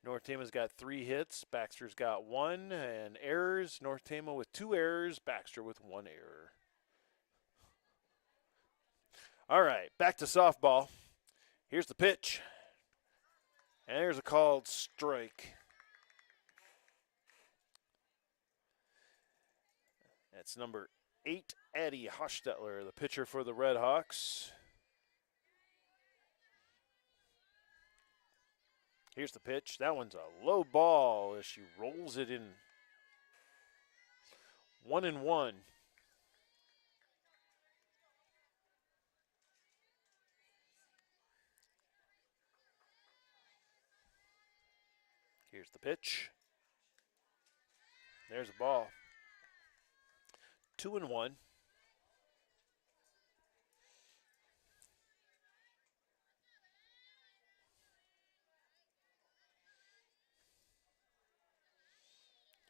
North Tama's got 3 hits. Baxter's got 1, and errors. North Tama with 2 errors. Baxter with 1 error. All right, back to softball. Here's the pitch. And there's a called strike. That's number 8, Addie Hostetler, the pitcher for the Red Hawks. Here's the pitch. That one's a low ball as she rolls it in. 1-1. Here's the pitch. There's a ball. 2-1.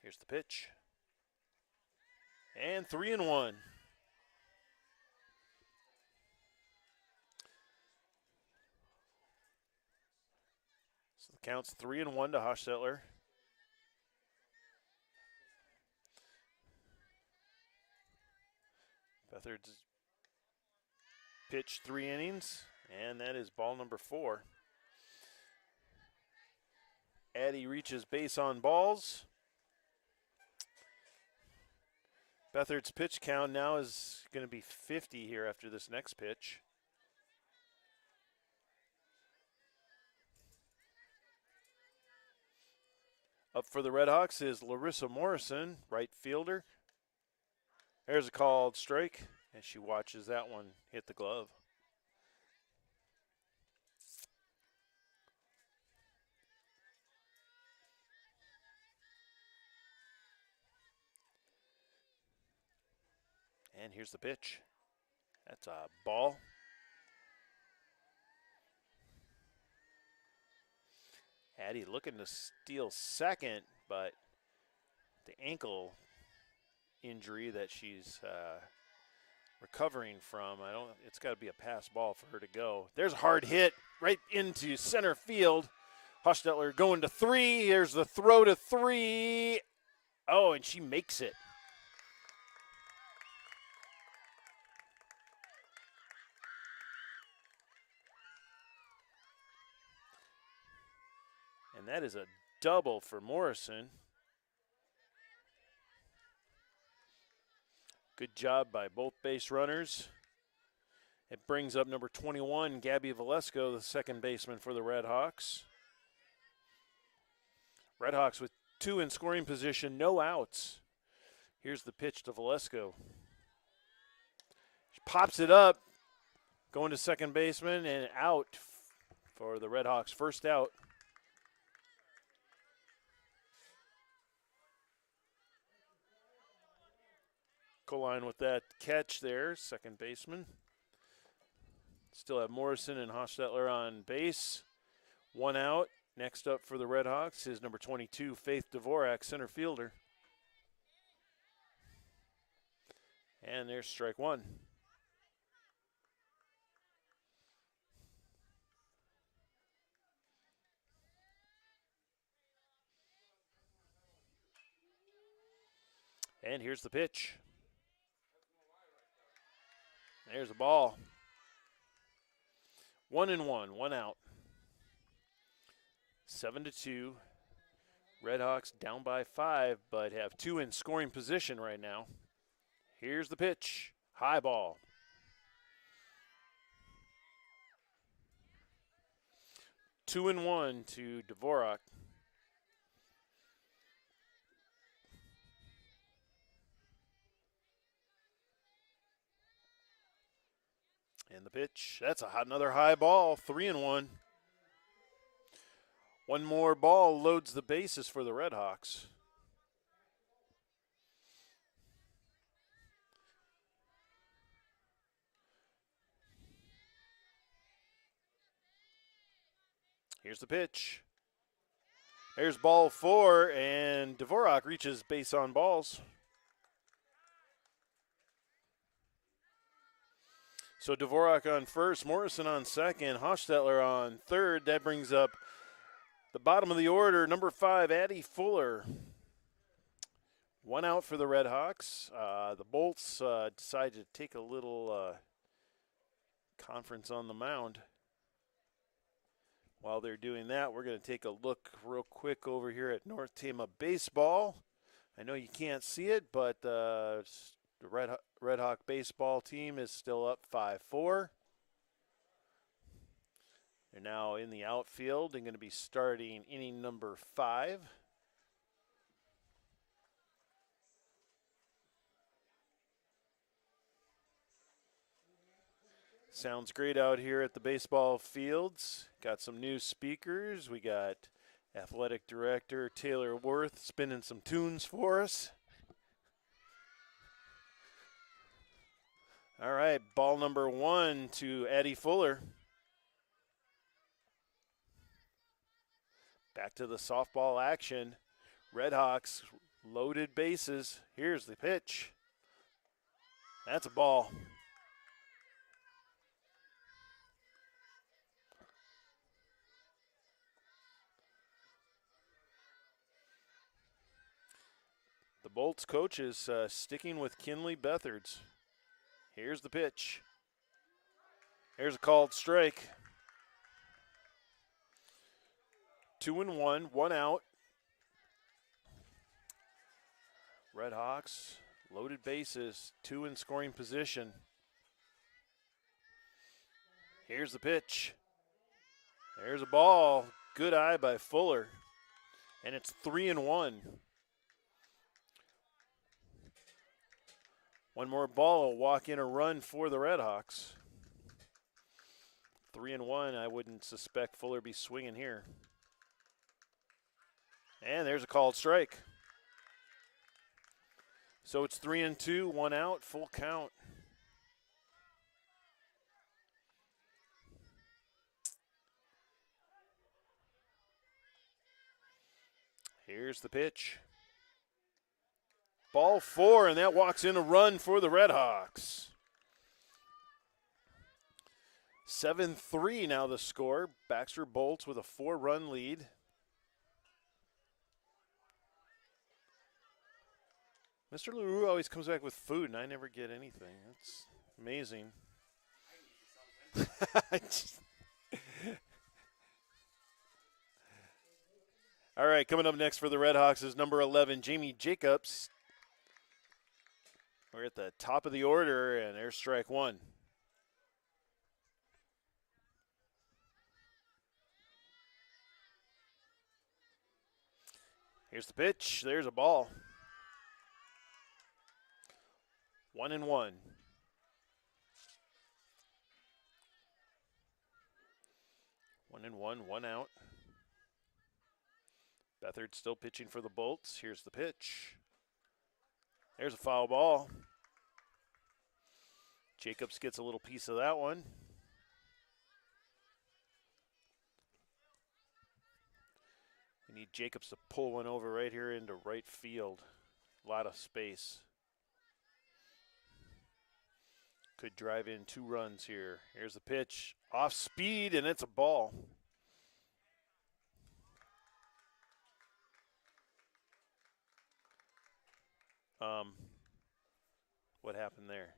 Here's the pitch. And 3-1. So the count's 3-1 to Hostetler. Beathard's pitched 3 innings, and that is ball number 4. Addie reaches base on balls. Beathard's pitch count now is going to be 50 here after this next pitch. Up for the Red Hawks is Larissa Morrison, right fielder. There's a called strike, and she watches that one hit the glove. And here's the pitch. That's a ball. Addie looking to steal second, but the ankle injury that she's recovering from, it's got to be a pass ball for her to go. There's a hard hit right into center field. Hostetler going to 3. Here's the throw to 3. Oh, and she makes it. And that is a double for Morrison. Good job by both base runners. It brings up number 21, Gabby Valesco, the second baseman for the Red Hawks. Red Hawks with 2 in scoring position, no outs. Here's the pitch to Valesco. She pops it up, going to second baseman, and out for the Red Hawks. First out. Line with that catch there, second baseman. Still have Morrison and Hostetler on base. 1 out. Next up for the Red Hawks is number 22, Faith Dvorak, center fielder. And there's strike 1. And here's the pitch. There's a ball. 1-1, 1 out. 7-2. Red Hawks down by 5, but have 2 in scoring position right now. Here's the pitch. High ball. 2-1 to Dvorak. And the pitch, that's another high ball, 3-1. One more ball loads the bases for the Red Hawks. Here's the pitch. There's ball 4, and Dvorak reaches base on balls. So Dvorak on first, Morrison on second, Hostetler on third. That brings up the bottom of the order, number 5, Addie Fuller. 1 out for the Red Hawks. The Bolts decided to take a little conference on the mound. While they're doing that, we're going to take a look real quick over here at North Tama baseball. I know you can't see it, but the Red Hawk baseball team is still up 5-4. They're now in the outfield and going to be starting inning number 5. Sounds great out here at the baseball fields. Got some new speakers. We got athletic director Taylor Worth spinning some tunes for us. All right, ball number 1 to Addie Fuller. Back to the softball action. Red Hawks loaded bases. Here's the pitch. That's a ball. The Bolts coach is sticking with Kinley Bethards. Here's the pitch. Here's a called strike. 2-1, 1 out. Red Hawks, loaded bases, 2 in scoring position. Here's the pitch. There's a ball. Good eye by Fuller. And it's 3-1. One more ball will walk in a run for the Red Hawks. 3-1, I wouldn't suspect Fuller be swinging here. And there's a called strike. So it's 3-2, 1 out, full count. Here's the pitch. Ball 4, and that walks in a run for the Red Hawks. 7-3 now the score. Baxter Bolts with a 4-run lead. Mr. LaRue always comes back with food, and I never get anything. That's amazing. All right, coming up next for the Red Hawks is number 11, Jamie Jacobs. We're at the top of the order, and there's strike 1. Here's the pitch. There's a ball. 1-1. 1-1, 1 out. Bethard still pitching for the Bolts. Here's the pitch. There's a foul ball. Jacobs gets a little piece of that one. We need Jacobs to pull one over right here into right field. A lot of space. Could drive in 2 runs here. Here's the pitch. Off speed, and it's a ball. What happened there?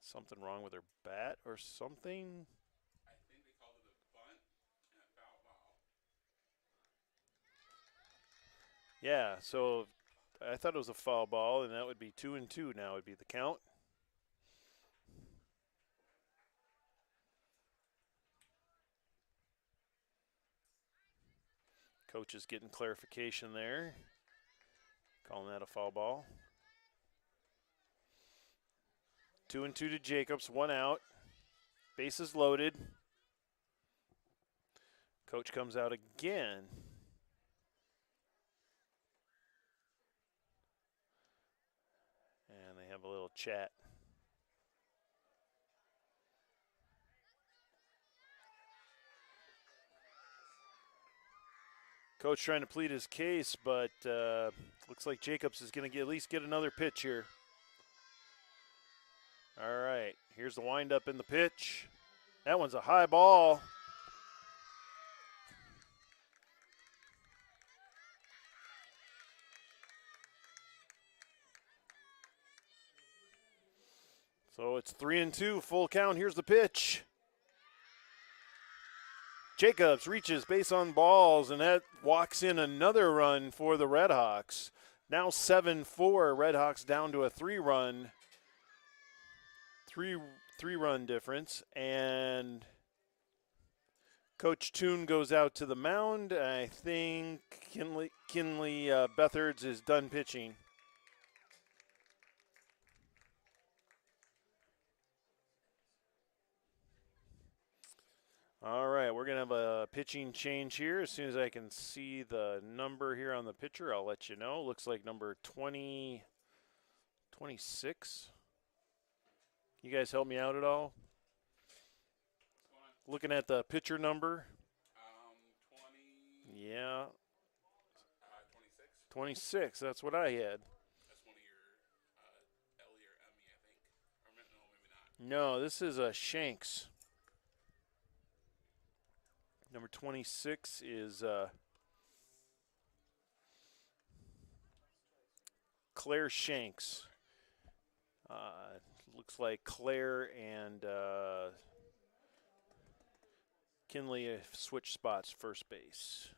Something wrong with her bat or something? I think they called it a bunt and a foul ball. Yeah, so I thought it was a foul ball, and that would be 2-2 now would be the count. Coach is getting clarification there. Calling that a foul ball. 2-2 to Jacobs, 1 out. Bases loaded. Coach comes out again. And they have a little chat. Coach trying to plead his case, but looks like Jacobs is going to at least get another pitch here. All right, here's the windup in the pitch. That one's a high ball. So it's 3-2, full count. Here's the pitch. Jacobs reaches base on balls, and that walks in another run for the Red Hawks. Now 7-4, Red Hawks down to a three-run difference, and Coach Toon goes out to the mound. I think Kinley Bethards is done pitching. All right, we're going to have a pitching change here. As soon as I can see the number here on the pitcher, I'll let you know. Looks like number 26. You guys help me out at all? Looking at the pitcher number. 20. Yeah. 26. 26, that's what I had. That's one of your Ellie or Emmy, I think. Or no, maybe not. No, this is a Shanks. Number 26 is Claire Shanks. Looks like Claire and Kinley have switched spots first base.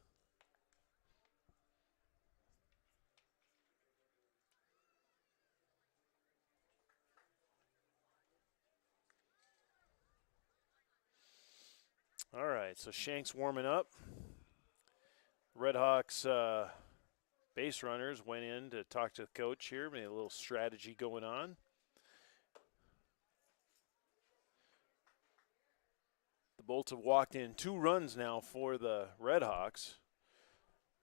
All right, so Shanks warming up. Red Hawks base runners went in to talk to the coach here, made a little strategy going on. The Bolts have walked in 2 runs now for the Red Hawks.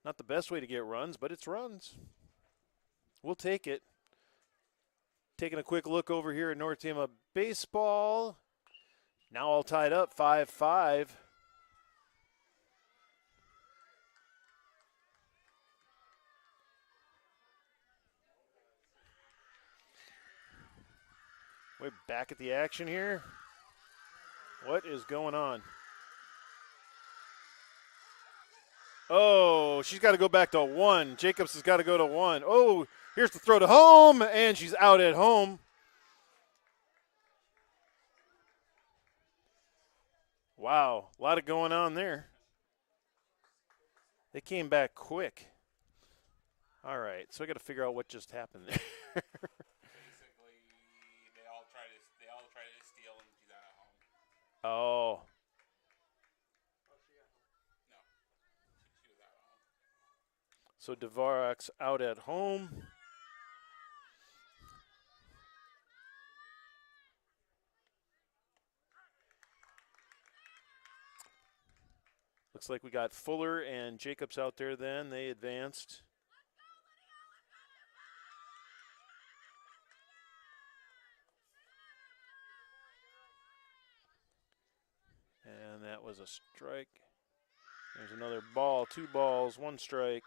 Not the best way to get runs, but it's runs. We'll take it. Taking a quick look over here at North Tama baseball. Now all tied up, 5-5. We're back at the action here. What is going on? Oh, she's got to go back to 1. Jacobs has got to go to 1. Oh, here's the throw to home, and she's out at home. Wow, a lot of going on there. They came back quick. All right, so I got to figure out what just happened there. Basically, they all try to steal and she's out at home. Oh. No, she was out at home. So Dvorak's out at home. Looks like we got Fuller and Jacobs out there then. They advanced. And that was a strike. There's another ball, 2 balls, 1 strike.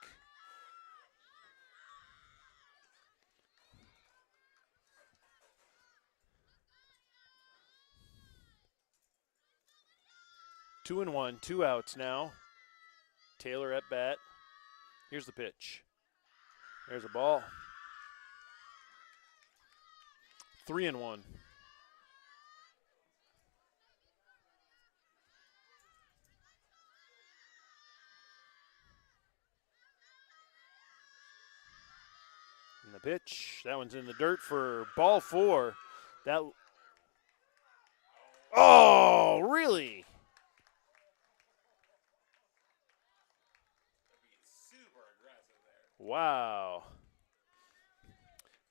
Two and 1, 2 outs now. Taylor at bat. Here's the pitch. There's a ball. 3 and 1. And the pitch. That one's in the dirt for ball 4. That. Oh, really? Super aggressive there. Wow.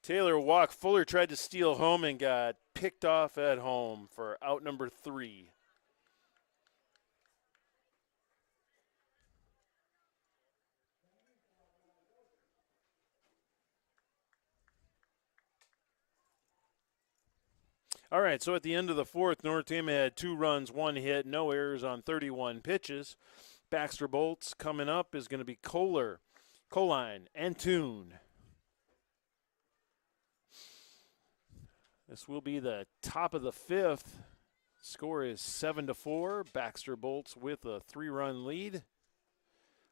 Taylor walked. Fuller tried to steal home and got picked off at home for out number 3. All right, so at the end of the 4th, North Tama had 2 runs, 1 hit, no errors on 31 pitches. Baxter Bolts coming up is going to be Colline, and Toon. This will be the top of the fifth. Score is 7-4. Baxter Bolts with a 3-run lead.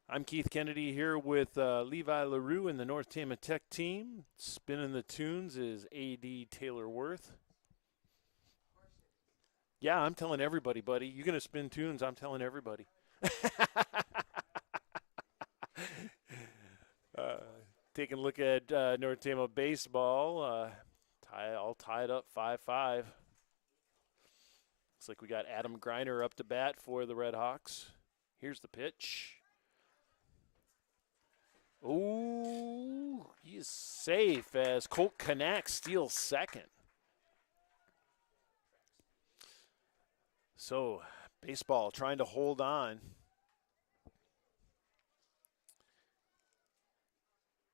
I'm Keith Kennedy here with Levi LaRue and the North Tama Tech team. Spinning the tunes is A.D. Taylor Worth. Yeah, I'm telling everybody, buddy. You're going to spin tunes, I'm telling everybody. Taking a look at North Tama baseball. All tied up 5-5. Looks like we got Adam Greiner up to bat for the Red Hawks. Here's the pitch. Ooh, he's safe as Colt Kanak steals second. So, baseball trying to hold on.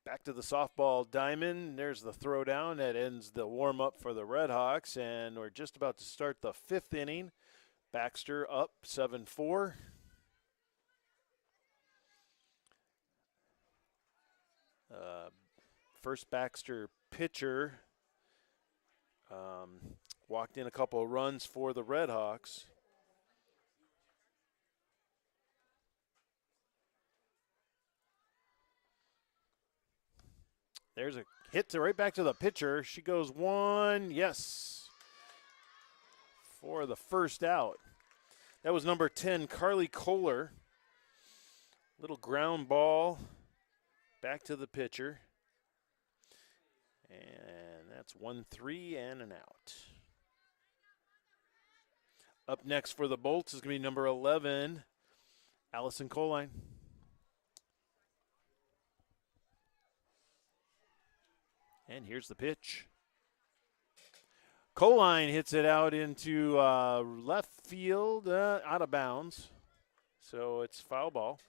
Back to the softball diamond. There's the throwdown that ends the warm-up for the Red Hawks, and we're just about to start the fifth inning. Baxter up 7-4. First Baxter pitcher walked in a couple of runs for the Red Hawks. There's a hit right back to the pitcher. She goes one, yes, for the first out. That was number 10, Carly Kohler. Little ground ball back to the pitcher. And that's 1-3 and an out. Up next for the Bolts is going to be number 11, Allison Coline. And here's the pitch. Coline hits it out into left field, out of bounds. So it's foul ball.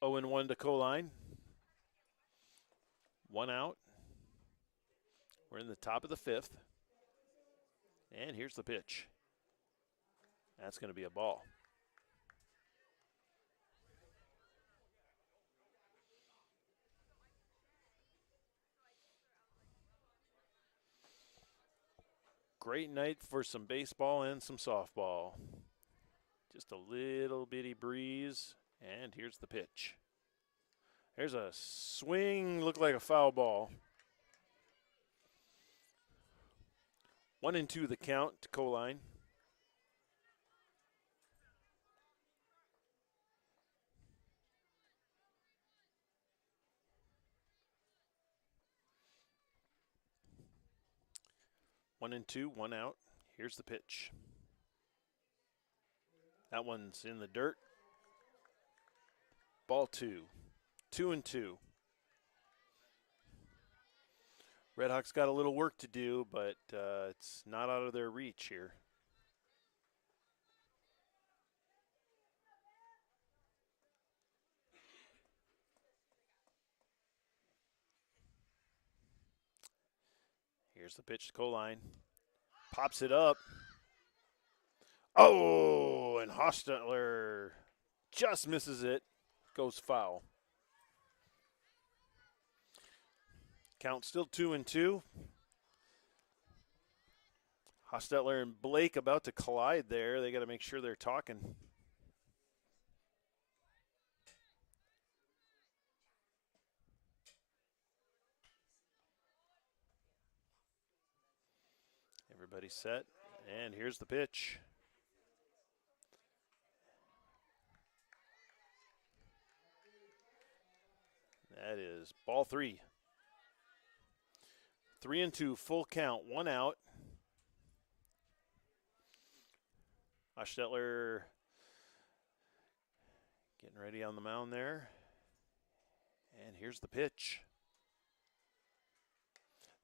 Oh, and 1 to Coline. 1 out. We're in the top of the fifth. And here's the pitch. That's going to be a ball. Great night for some baseball and some softball. Just a little bitty breeze. And here's the pitch. There's a swing, looked like a foul ball. 1-2 the count to Coline. One and two, 1 out. Here's the pitch. That one's in the dirt. Ball 2. 2-2. Redhawks got a little work to do, but it's not out of their reach here. Here's the pitch to Coline. Pops it up. Oh, and Hostetler just misses it. Goes foul. Count still 2-2. Hostetler and Blake about to collide there. They got to make sure they're talking. Everybody set, and here's the pitch. That is ball 3. 3-2, full count, 1 out. Hostetler getting ready on the mound there. And here's the pitch.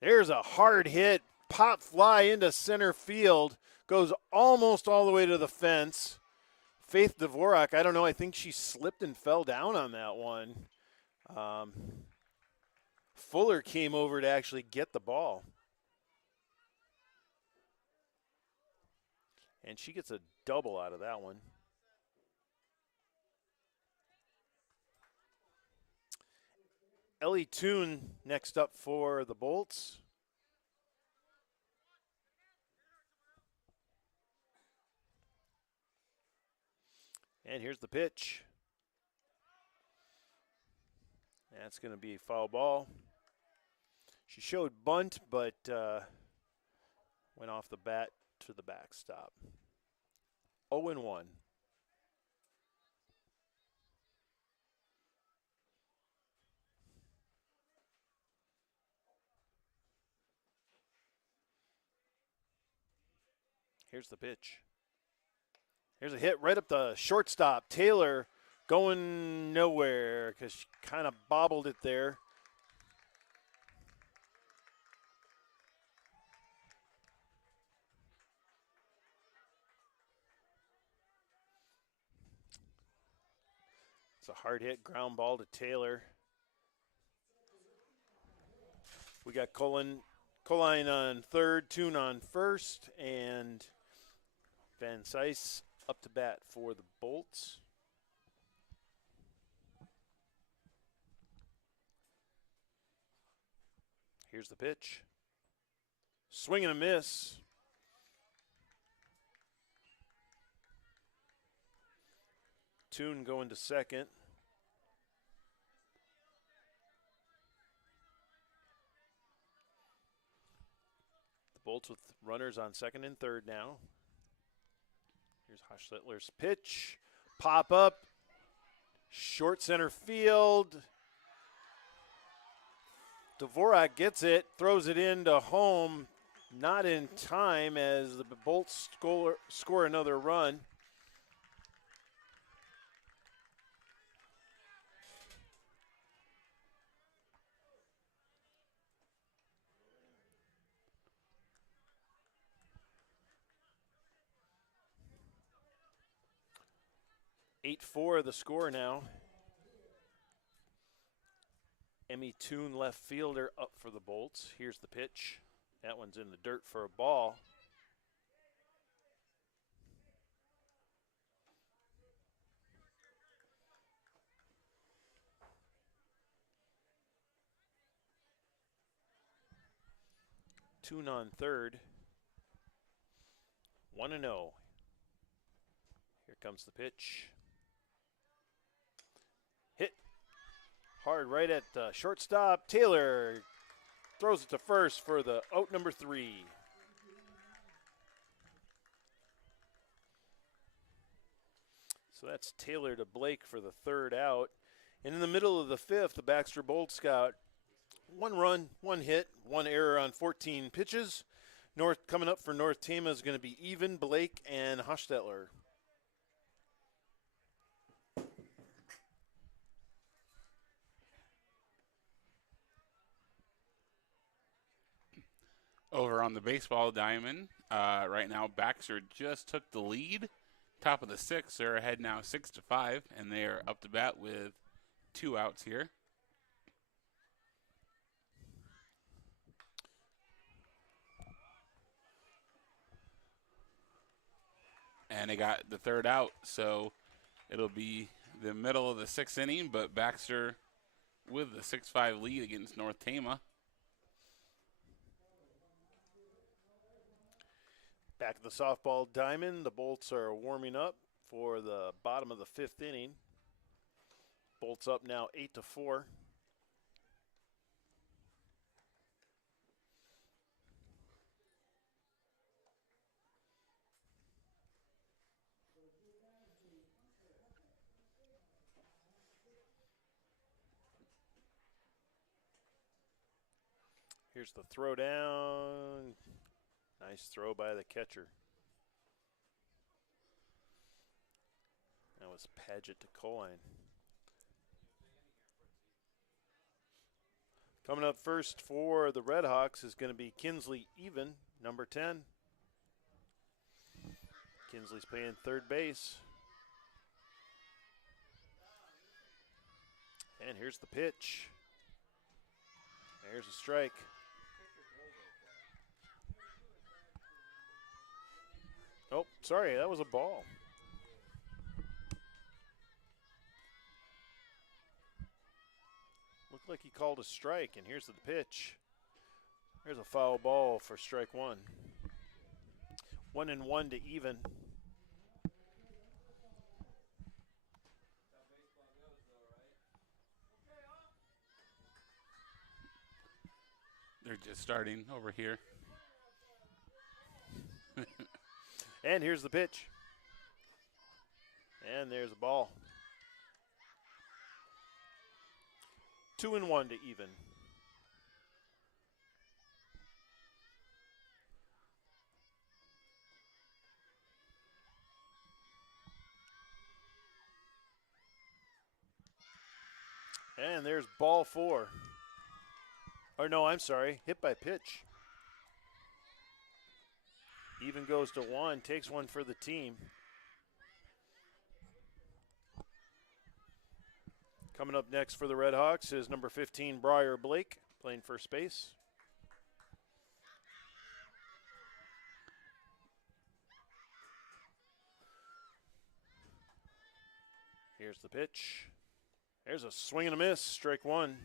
There's a hard hit. Pop fly into center field. Goes almost all the way to the fence. Faith Dvorak, I don't know, I think she slipped and fell down on that one. Fuller came over to actually get the ball. And she gets a double out of that one. Ellie Toon next up for the Bolts. And here's the pitch. That's going to be a foul ball. She showed bunt, but went off the bat to the backstop. 0-1. Here's the pitch. Here's a hit right up the shortstop. Taylor going nowhere because she kind of bobbled it there. It's a hard hit, ground ball to Taylor. We got Colline on third, Toon on first, and Van Sice up to bat for the Bolts. Here's the pitch. Swing and a miss. Toon going to second. The Bolts with runners on second and third now. Here's Hochstetler's pitch. Pop up. Short center field. Dvorak gets it, throws it into home. Not in time as the Bolts score another run. (8-4) the score now. Emmy Toon, left fielder, up for the Bolts. Here's the pitch. That one's in the dirt for a ball. Toon on third. 1-0. Here comes the pitch. Hit hard right at shortstop. Taylor throws it to first for the out number 3. So that's Taylor to Blake for the third out. And in the middle of the fifth, the Baxter Bolts got 1 run, 1 hit, 1 error on 14 pitches. Coming up for North Tama is going to be Even, Blake, and Hochstetler. Over on the baseball diamond, right now Baxter just took the lead. Top of the 6th, they're ahead now 6-5, and they are up to bat with 2 outs here. And they got the 3rd out, so it'll be the middle of the 6th inning, but Baxter with the 6-5 lead against North Tama. Back at the softball diamond, the Bolts are warming up for the bottom of the 5th inning. Bolts up now 8-4. Here's the throw down. Nice throw by the catcher. That was Paget to Colline. Coming up first for the Red Hawks is going to be Kinsley Even, number 10. Kinsley's playing third base. And here's the pitch. There's a strike. Oh, sorry, that was a ball. Looked like he called a strike, and here's the pitch. There's a foul ball for strike one. 1-1 to even. They're just starting over here. And here's the pitch. And there's a ball. 2-1 to even. And there's ball 4. Or no, I'm sorry, hit by pitch. Even goes to 1, takes one for the team. Coming up next for the Red Hawks is number 15, Briar Blake, playing first base. Here's the pitch. There's a swing and a miss, strike one.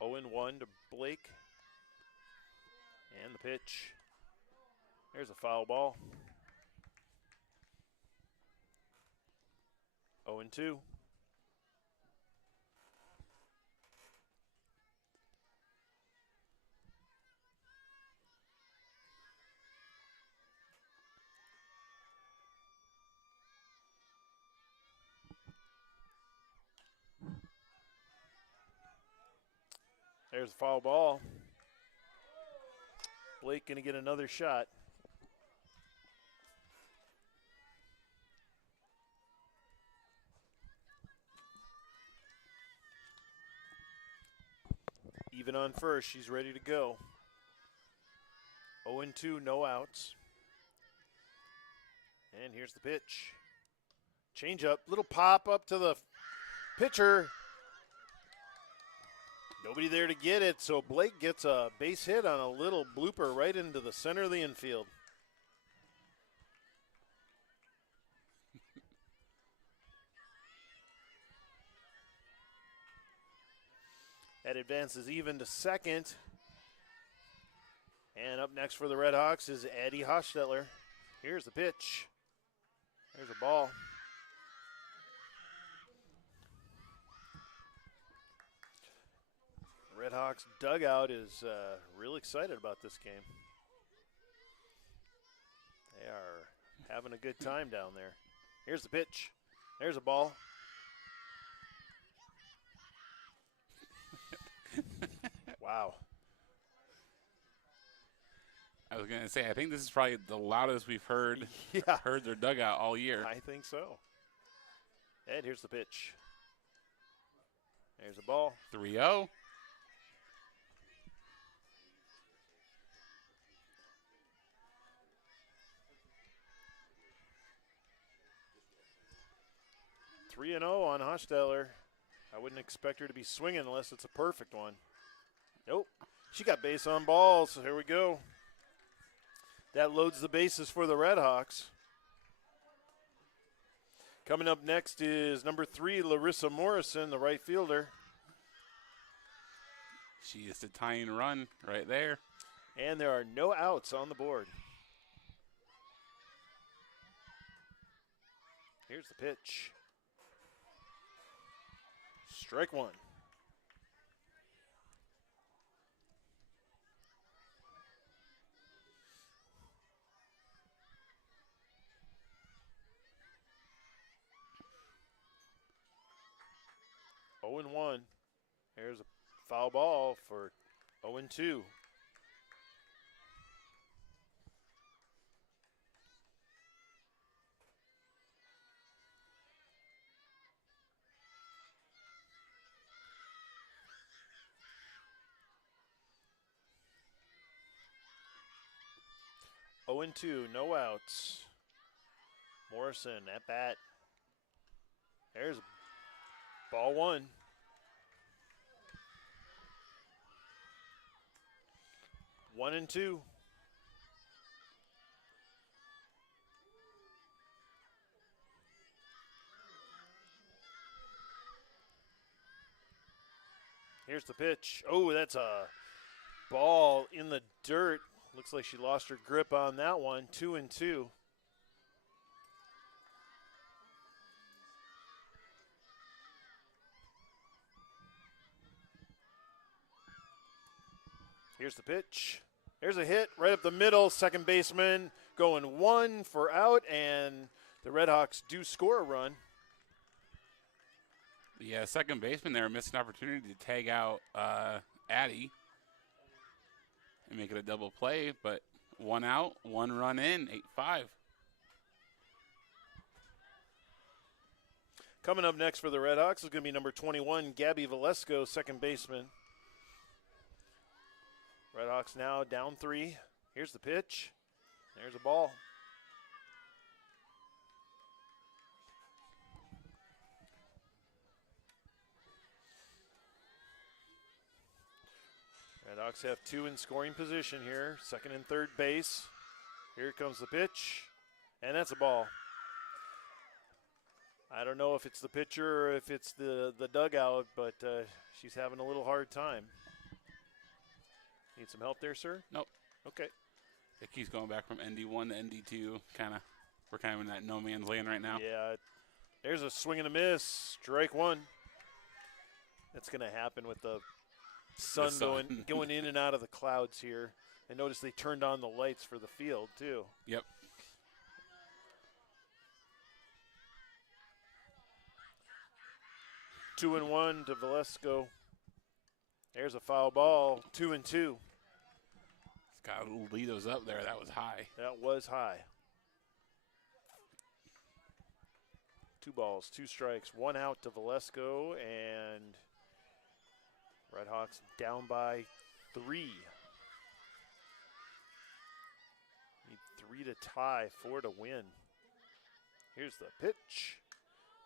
Oh and 1 to Blake. And the pitch. There's a foul ball. 0 and 2. There's a foul ball. Blake going to get another shot. Even on first, she's ready to go. 0 and 2, no outs. And here's the pitch. Change up, little pop up to the pitcher. Nobody there to get it, so Blake gets a base hit on a little blooper right into the center of the infield. That advances even to second. And up next for the Red Hawks is Addie Hostetler. Here's the pitch. There's a ball. Red Hawks dugout is real excited about this game. They are having a good time down there. Here's the pitch. There's a ball. Wow. I was going to say, I think this is probably the loudest we've heard their dugout all year. I think so. And here's the pitch. There's a ball. 3-0. Three and 0 on Hostetler. I wouldn't expect her to be swinging unless it's a perfect one. Nope. She got base on balls, so here we go. That loads the bases for the Red Hawks. Coming up next is number 3, Larissa Morrison, the right fielder. She is the tying run right there. And there are no outs on the board. Here's the pitch. Strike one. Oh and 1. There's a foul ball for 0 and 2. Oh and 2, no outs. Morrison at bat. There's ball one. One and two. Here's the pitch. Oh, that's a ball in the dirt. Looks like she lost her grip on that one. 2 and 2. Here's the pitch. There's a hit right up the middle. Second baseman going 1 for out, and the Red Hawks do score a run. The second baseman there missed an opportunity to tag out Addie and make it a double play, but 1 out, 1 run in, 8-5. Coming up next for the Red Hawks is going to be number 21, Gabby Valesco, second baseman. Red Hawks now down 3. Here's the pitch. There's a ball. Red Hawks have 2 in scoring position here, second and third base. Here comes the pitch, and that's a ball. I don't know if it's the pitcher or if it's the dugout, but she's having a little hard time. Need some help there, sir? Nope. Okay. He's going back from ND1 to ND2. We're kind of in that no man's land right now. Yeah. There's a swing and a miss. Strike 1. That's going to happen with the sun, going in and out of the clouds here. And notice they turned on the lights for the field, too. Yep. Two and 1 to Valesco. There's a foul ball. 2 and 2. It's got to lead those up there. That was high. That was high. 2 balls, 2 strikes, 1 out to Valesco, and Red Hawks down by 3. Need 3 to tie, 4 to win. Here's the pitch.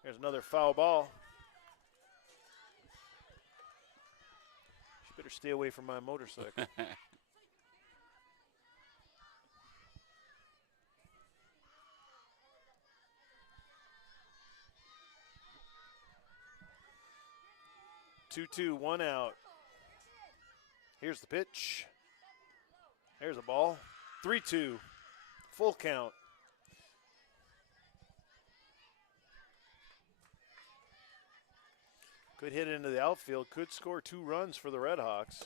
There's another foul ball. She better stay away from my motorcycle. 2-2, 1 out. Here's the pitch. There's a ball. 3-2, full count. Good hit into the outfield. Could score 2 runs for the Red Hawks.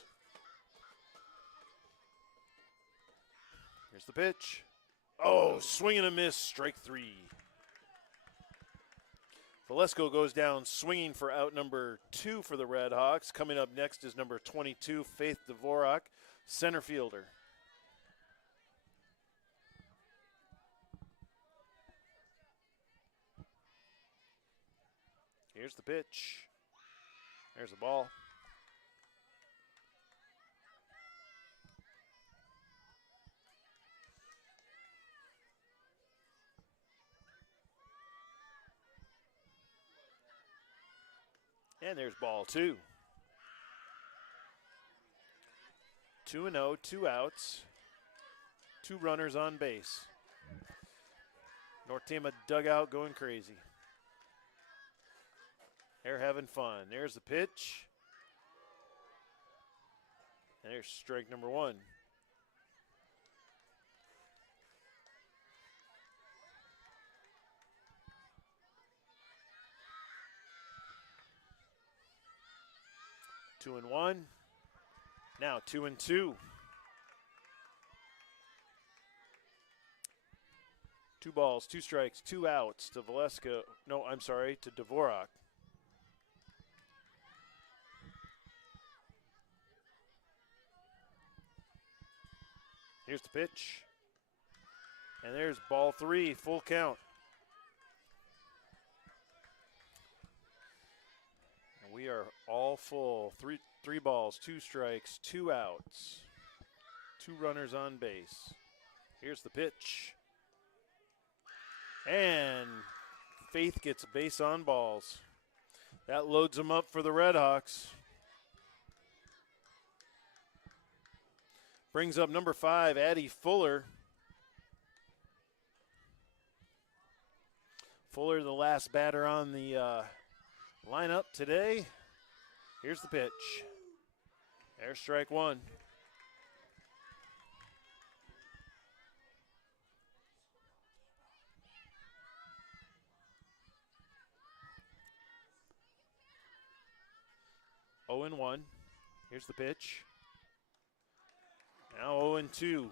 Here's the pitch. Oh, swing and a miss, strike 3. Valesco goes down swinging for out number 2 for the Red Hawks. Coming up next is number 22, Faith Dvorak, center fielder. Here's the pitch. There's the ball. And there's ball 2. 2-0, 2 outs, 2 runners on base. North Tama dugout going crazy. They're having fun. There's the pitch. And there's strike number 1. Two and 1. Now 2 and 2. 2 balls, 2 strikes, 2 outs to Valesco. No, I'm sorry, to Dvorak. Here's the pitch. And there's ball 3, full count. And we are all full. Three balls, 2 strikes, 2 outs, 2 runners on base. Here's the pitch. And Faith gets a base on balls. That loads them up for the Red Hawks. Brings up number 5, Addie Fuller. Fuller, the last batter on the lineup today. Here's the pitch. There's strike one. Oh and 1. Here's the pitch. Now 0 and 2.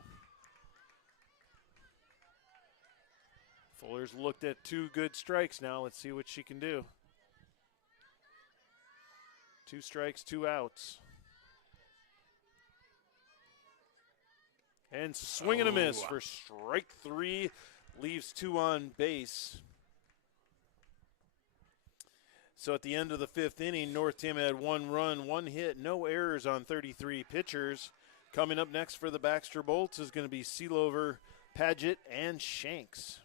Fuller's looked at 2 good strikes now. Let's see what she can do. 2 strikes, 2 outs. And swing and a miss for strike 3. Leaves 2 on base. So at the end of the 5th inning, North Tama had 1 run, 1 hit, no errors on 33 pitchers. Coming up next for the Baxter Bolts is going to be Sealover, Paget, and Shanks.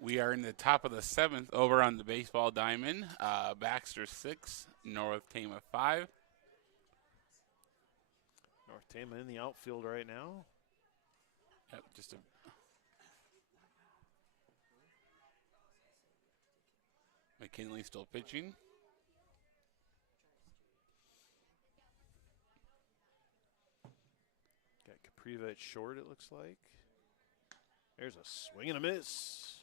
We are in the top of the 7th over on the baseball diamond. Baxter 6, North Tama 5. North Tama in the outfield right now. Yep, just a McKinley still pitching. Got Capriva at short, it looks like. There's a swing and a miss.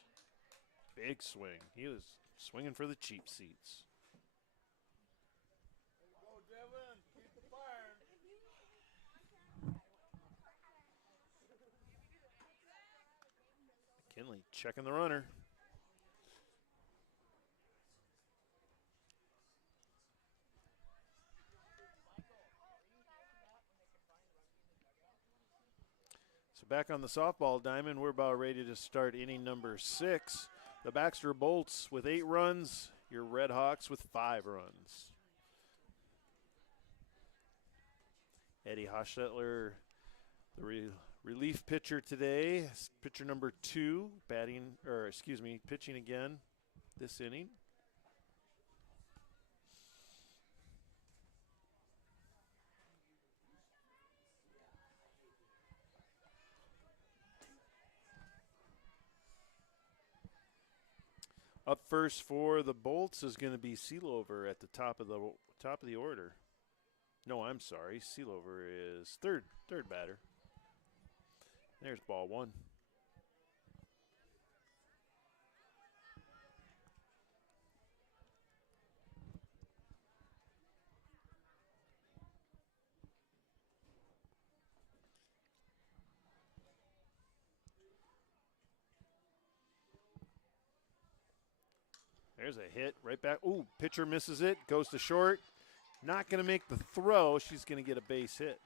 Big swing. He was swinging for the cheap seats. McKinley checking the runner. So back on the softball diamond, we're about ready to start inning number 6. The Baxter Bolts with 8 runs, your Red Hawks with 5 runs. Eddie Hochstetler, the relief pitcher today, pitcher number 2, pitching again this inning. Up first for the Bolts is going to be Sealover at the top of the order. No, I'm sorry. Sealover is third batter. There's ball 1. There's a hit right back. Ooh, pitcher misses it, goes to short. Not going to make the throw. She's going to get a base hit.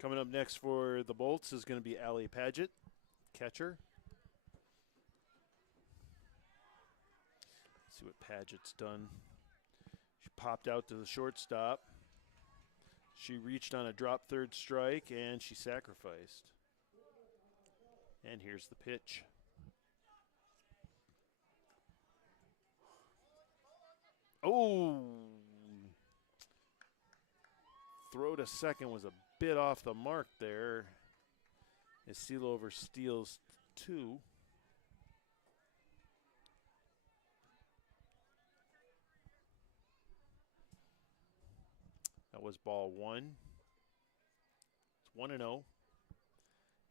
Coming up next for the Bolts is going to be Allie Paget, catcher. Let's see what Paget's done. She popped out to the shortstop. She reached on a drop third strike, and she sacrificed. And here's the pitch. Oh! Throw to second was a bit off the mark there as Sealover steals 2. That was ball 1. It's 1-0.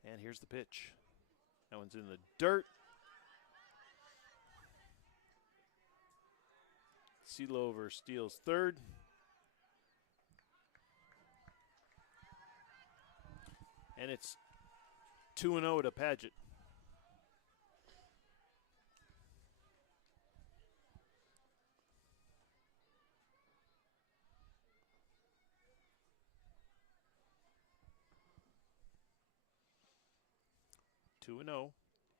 And here's the pitch. That one's in the dirt. Sealover steals 3rd. And it's 2-0 to Paget. Two and 0.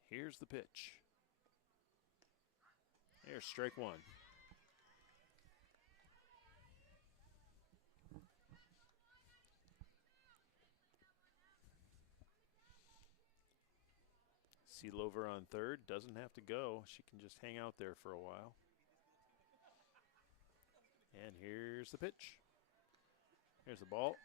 Here's the pitch. There's strike 1. Seelover on third. Doesn't have to go. She can just hang out there for a while. And here's the pitch. Here's the ball.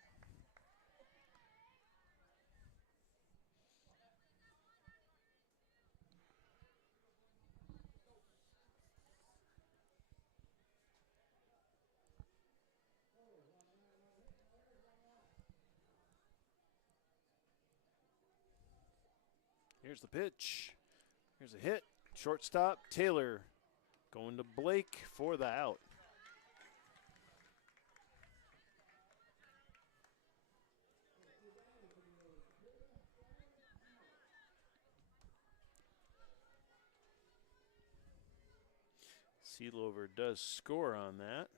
Here's the pitch. Here's a hit. Shortstop, Taylor going to Blake for the out. Seelover does score on that.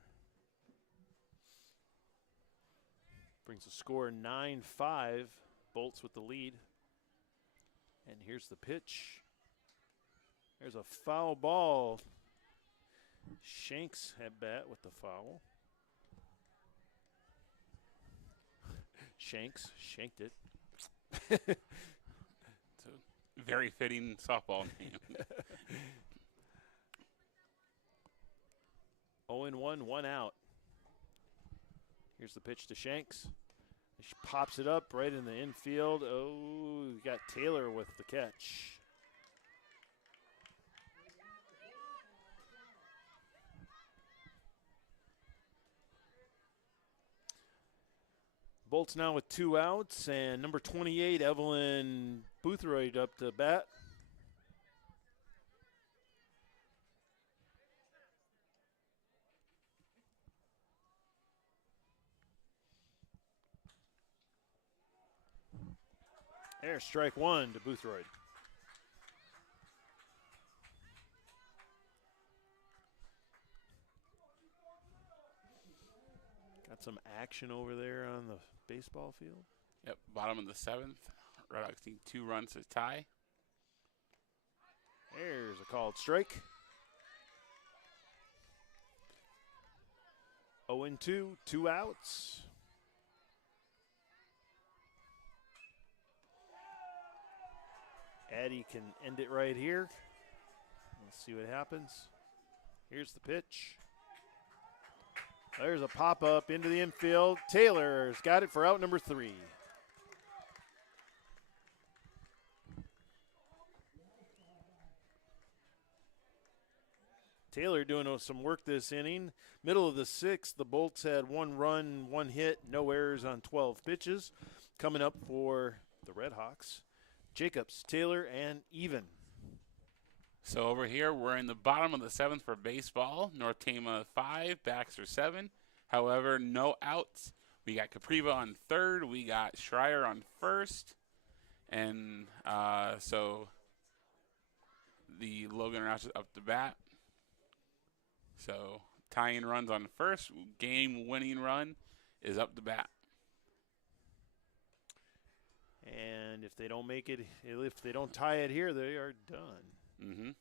Brings the score 9-5. Bolts with the lead. And here's the pitch. There's a foul ball. Shanks at bat with the foul. Shanks shanked it. It's a very fitting softball name. 0-1, 1 out. Here's the pitch to Shanks. She pops it up right in the infield. Oh, we got Taylor with the catch. Bolts now with 2 outs, and number 28, Evelyn Boothroyd, up to bat. There's strike one to Boothroyd. Got some action over there on the baseball field. Yep, bottom of the 7th. Red Hawks need 2 runs to tie. There's a called strike. 0-2, 2 outs. Addie can end it right here. Let's see what happens. Here's the pitch. There's a pop-up into the infield. Taylor's got it for out number 3. Taylor doing some work this inning. Middle of the 6th, the Bolts had 1 run, 1 hit, no errors on 12 pitches. Coming up for the Red Hawks, Jacobs, Taylor, and Even. So over here, we're in the bottom of the 7th for baseball. North Tama 5, Baxter 7. However, no outs. We got Capriva on 3rd. We got Schreier on 1st. And so the Logan Roush is up to bat. So tying runs on 1st. Game-winning run is up to bat. And if they don't make it, if they don't tie it here, they are done. Mm-hmm.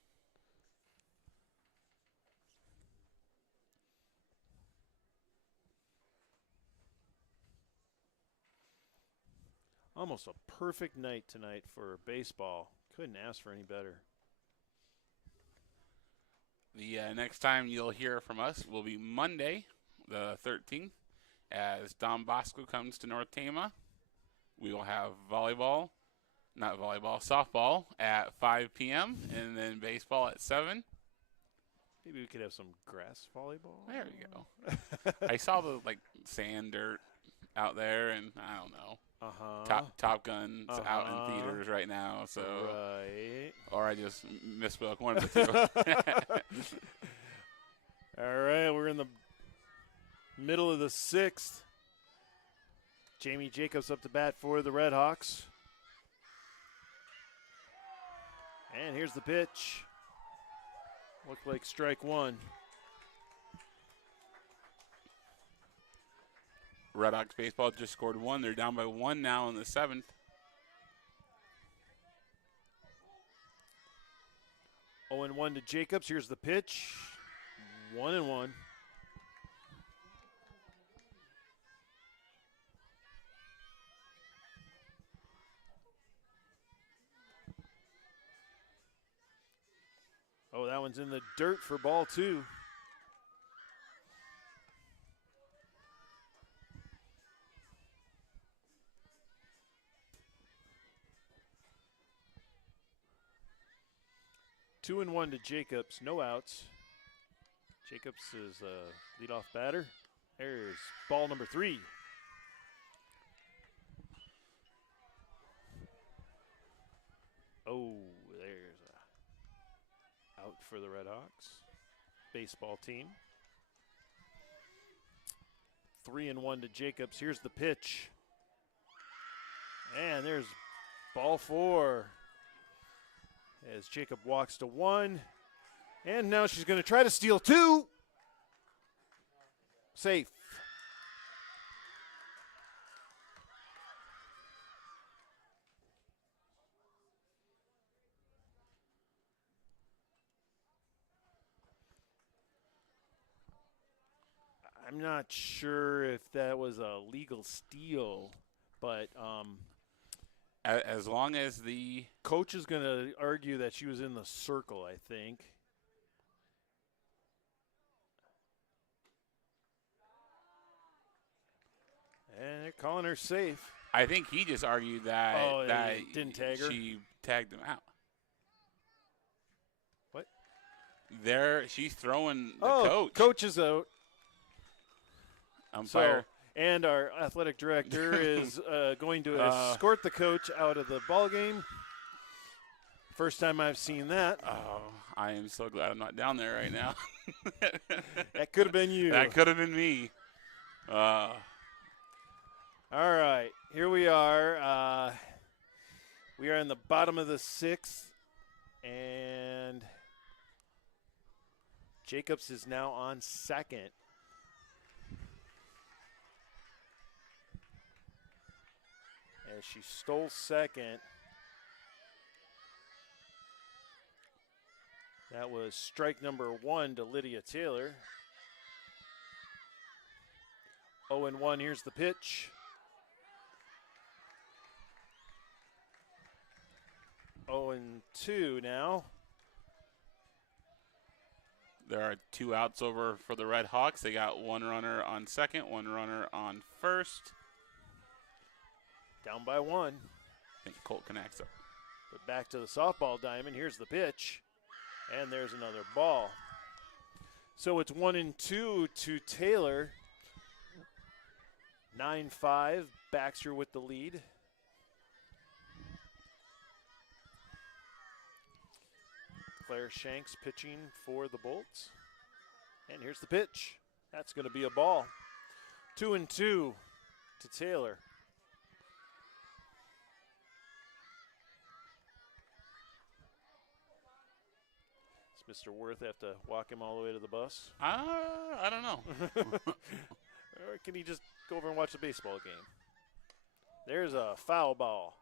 Almost a perfect night tonight for baseball. Couldn't ask for any better. The next time you'll hear from us will be Monday, the 13th, as Don Bosco comes to North Tama. We will have softball at 5 p.m. and then baseball at 7. Maybe we could have some grass volleyball. There we go. I saw the sand dirt out there, and I don't know. Top Gun's out in theaters right now, so right. Or I just misspoke, one of the two. All right, we're in the middle of the 6th. Jamie Jacobs up to bat for the Red Hawks. And here's the pitch. Looked like strike one. Red Hawks baseball just scored 1. They're down by 1 now in the 7th. Oh, and 1 to Jacobs. Here's the pitch. 1-1. Oh, that one's in the dirt for ball 2. Two and one to Jacobs, no outs. Jacobs is a leadoff batter. There's ball number 3. Oh, there's a out for the Red Hawks baseball team. 3 and 1 to Jacobs. Here's the pitch. And there's ball 4. As Jacob walks to 1. And now she's going to try to steal 2. Safe. I'm not sure if that was a legal steal, but As long as the coach is going to argue that she was in the circle, I think. And they're calling her safe. I think he just argued that, that he didn't tag her? She tagged him out. What? She's throwing the coach. Coach is out. Umpire. And our athletic director is going to escort the coach out of the ball game. First time I've seen that. Oh, I am so glad I'm not down there right now. That could have been you. That could have been me. All right, here we are. We are in the bottom of the 6th, and Jacobs is now on second. As she stole second. That was strike number 1 to Lydia Taylor. 0-1, here's the pitch. 0-2 now. There are 2 outs over for the Red Hawks. They got 1 runner on second, 1 runner on first. Down by 1. I think Colt connects up. But back to the softball diamond. Here's the pitch. And there's another ball. So it's 1-2 to Taylor. 9-5. Baxter with the lead. Claire Shanks pitching for the Bolts. And here's the pitch. That's going to be a ball. 2-2 to Taylor. Does Mr. Worth have to walk him all the way to the bus? I don't know. Or can he just go over and watch the baseball game? There's a foul ball.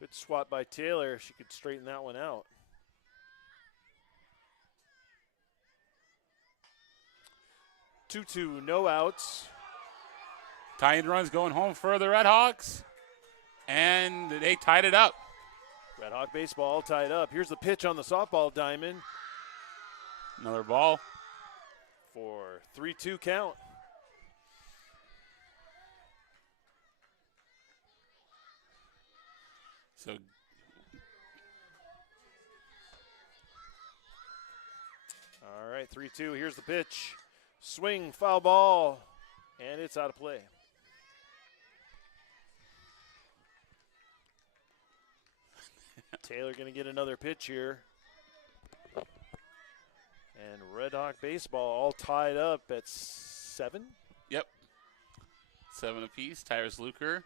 Good swat by Taylor. She could straighten that one out. Two, no outs. Tying runs going home for the Red Hawks. And they tied it up. Red Hawk baseball all tied up. Here's the pitch on the softball diamond. Another ball. For 3-2 count. So all right, 3-2. Here's the pitch. Swing, foul ball, and it's out of play. Taylor going to get another pitch here. And Red Hawk baseball all tied up at 7. Yep. 7 apiece. Tyrus Luker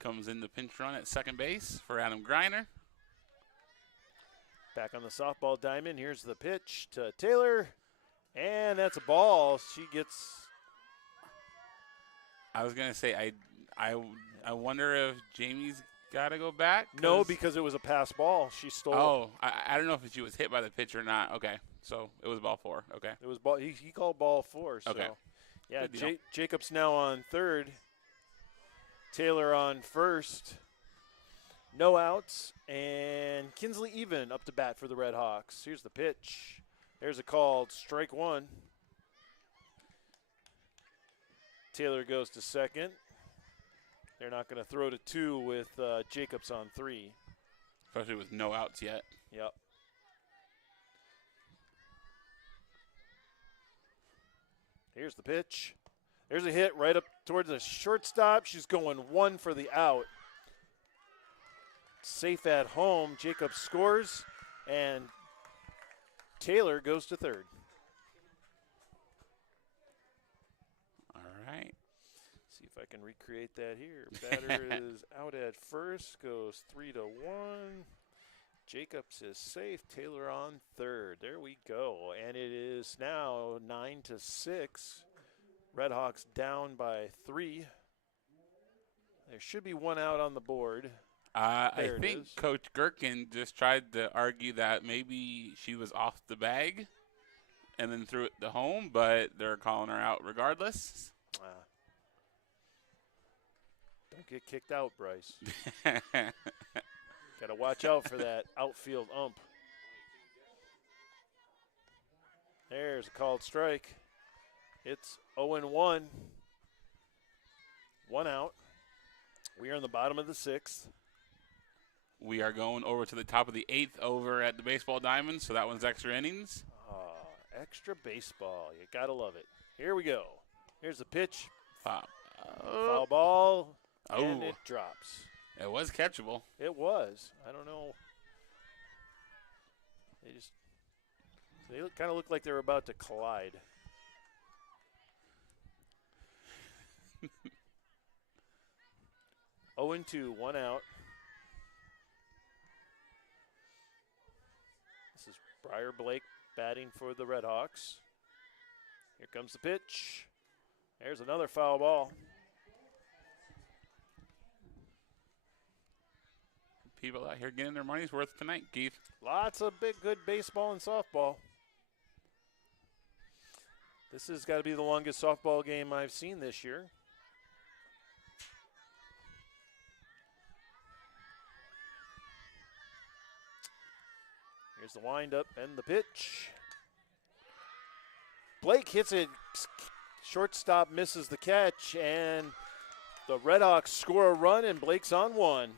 comes in the pinch run at second base for Adam Greiner. Back on the softball diamond. Here's the pitch to Taylor. And that's a ball. She gets. I was gonna say I wonder if Jamie's got to go back. No, because it was a pass ball. She stole. Oh, I don't know if she was hit by the pitch or not. Okay, so it was ball 4. Okay. It was ball. He called ball 4. So. Okay. Yeah, Good deal. Jacobs now on third. Taylor on first. No outs, and Kinsley even up to bat for the Red Hawks. Here's the pitch. There's a called strike one. Taylor goes to second. They're not going to throw to two with Jacobs on three. Especially with no outs yet. Yep. Here's the pitch. There's a hit right up towards the shortstop. She's going one for the out. Safe at home. Jacobs scores, and Taylor goes to third. All right. See if I can recreate that here. Batter is out at first, goes 3-1. Jacobs is safe. Taylor on third. There we go. And it is now 9-6. Redhawks down by 3. There should be one out on the board. I think Coach Gherkin just tried to argue that maybe she was off the bag and then threw it to home, but they're calling her out regardless. Don't get kicked out, Bryce. Got to watch out for that outfield ump. There's a called strike. It's 0-1. One out. We are in the bottom of the 6th. We are going over to the top of the 8th over at the Baseball Diamond, so that one's extra innings. Extra baseball. You got to love it. Here we go. Here's the pitch. Foul ball. And it drops. It was catchable. It was. I don't know. They kind of look like they were about to collide. Oh, 0-2, one out. This is Briar Blake batting for the Red Hawks. Here comes the pitch. There's another foul ball. People out here getting their money's worth tonight, Keith. Lots of big, good baseball and softball. This has got to be the longest softball game I've seen this year. Here's the windup and the pitch. Blake hits it. Shortstop misses the catch, and the Redhawks score a run, and Blake's on one.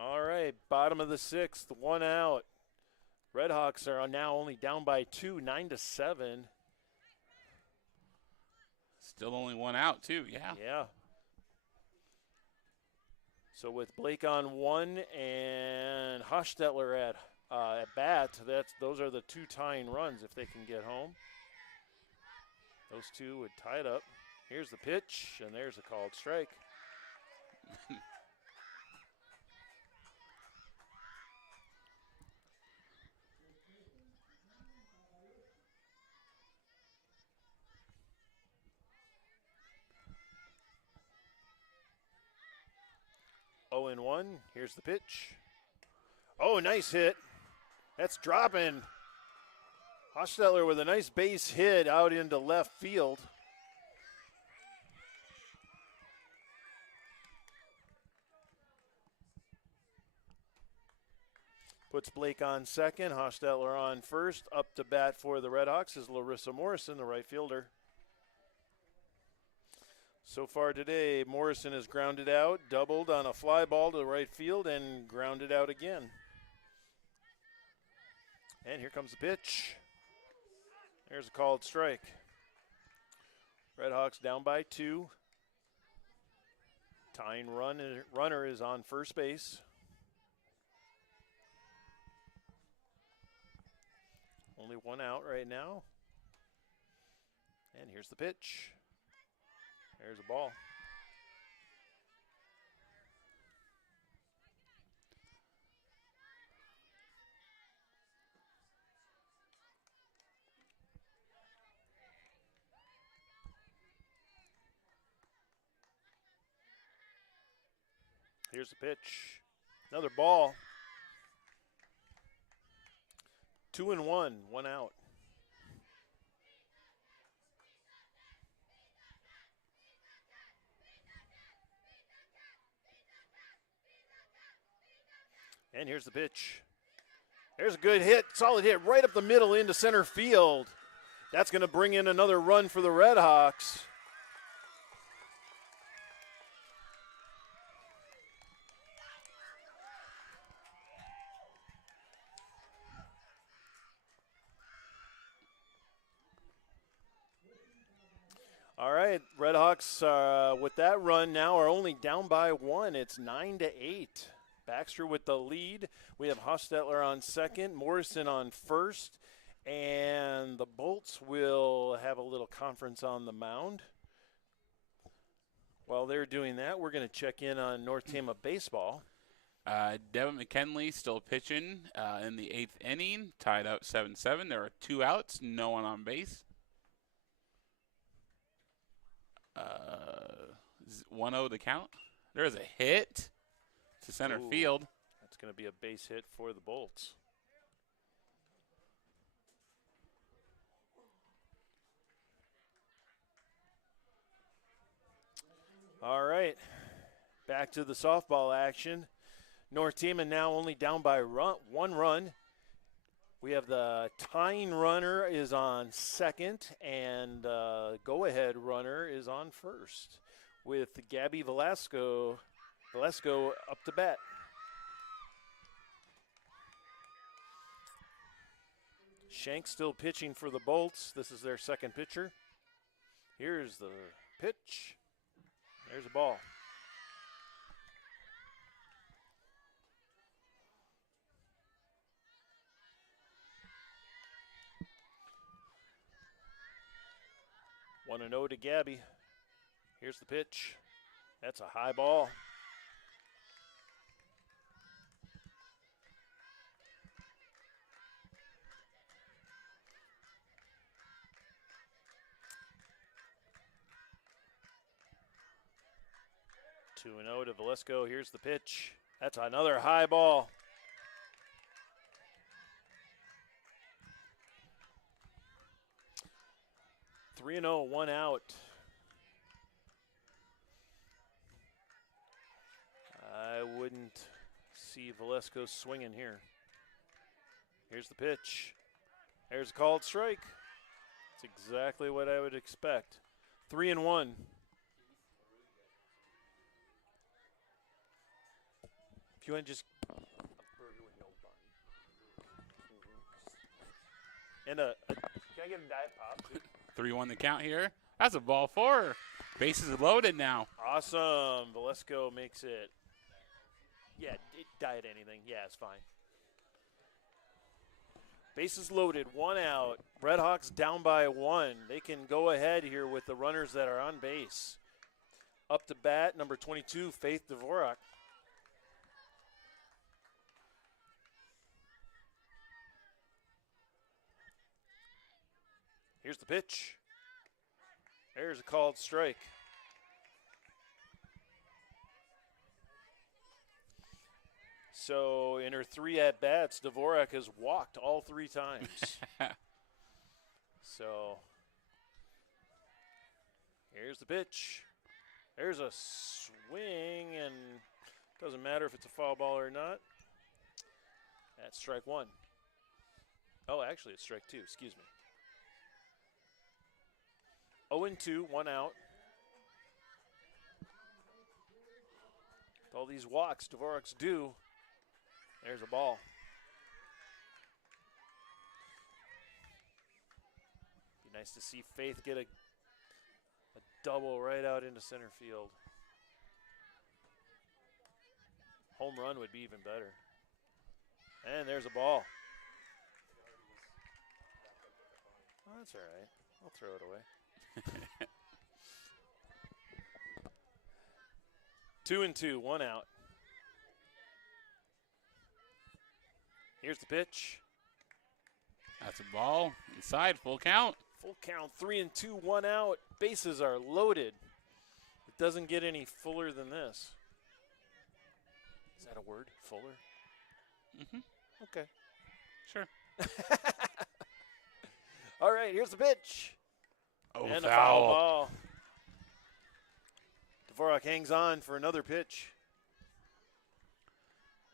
All right, bottom of the 6th, one out. Redhawks are now only down by 2, 9-7. Still only one out, too, yeah. Yeah. So with Blake on one and Hostetler at bat, those are the 2 tying runs if they can get home. Those 2 would tie it up. Here's the pitch, and there's a called strike. 0-1. Here's the pitch. Oh, nice hit. That's dropping. Hostetler with a nice base hit out into left field. Puts Blake on second. Hostetler on first. Up to bat for the Redhawks is Larissa Morrison, the right fielder. So far today, Morrison has grounded out, doubled on a fly ball to the right field, and grounded out again. And here comes the pitch. There's a called strike. Redhawks down by 2. Tying runner is on first base. Only one out right now. And here's the pitch. There's a ball. Here's the pitch. Another ball. 2-1, 1 out. And here's the pitch. There's a good hit, solid hit right up the middle into center field. That's going to bring in another run for the Red Hawks. All right, Red Hawks with that run now are only down by 1. It's 9-8. Baxter with the lead. We have Hostetler on second, Morrison on first, and the Bolts will have a little conference on the mound. While they're doing that, we're going to check in on North Tama baseball. Devin McKinley still pitching in the 8th inning, tied up 7-7. There are 2 outs, no one on base. 1-0 the count. There's a hit to center field. That's going to be a base hit for the Bolts. All right, back to the softball action. North Tama now only down by 1 run. We have the tying runner is on second, and go-ahead runner is on first with Gabby Velasco up to bat. Shank still pitching for the Bolts. This is their second pitcher. Here's the pitch. There's a ball. One and 0 to Gabby. Here's the pitch. That's a high ball. Two and 0 to Velasco. Here's the pitch. That's another high ball. Three and 0, 1 out. I wouldn't see Velasco swinging here. Here's the pitch. There's a called strike. That's exactly what I would expect. 3 and 1. If you want to just a burger with no bun. And can I get a Diet Pop too? 3-1 the count here. That's a ball 4. Bases loaded now. Awesome. Velasco makes it. Yeah, diet anything. Yeah, it's fine. Bases loaded, 1 out. Red Hawks down by 1. They can go ahead here with the runners that are on base. Up to bat, number 22, Faith Dvorak. Here's the pitch. There's a called strike. So in her 3 at-bats, Dvorak has walked all 3 times. So here's the pitch. There's a swing, and doesn't matter if it's a foul ball or not. That's strike 1. Oh, actually, it's strike 2. Excuse me. 0-2, 1 out. With all these walks Dvorak's do, there's a ball. Be nice to see Faith get a double right out into center field. Home run would be even better. And there's a ball. Oh, that's all right. I'll throw it away. 2-2, 1 out. Here's the pitch. That's a ball. Inside, full count. Full count, 3-2, 1 out. Bases are loaded. It doesn't get any fuller than this. Is that a word? Fuller? Mm-hmm. Okay. Sure. All right, here's the pitch. Oh, And a foul foul. ball. Dvorak hangs on for another pitch.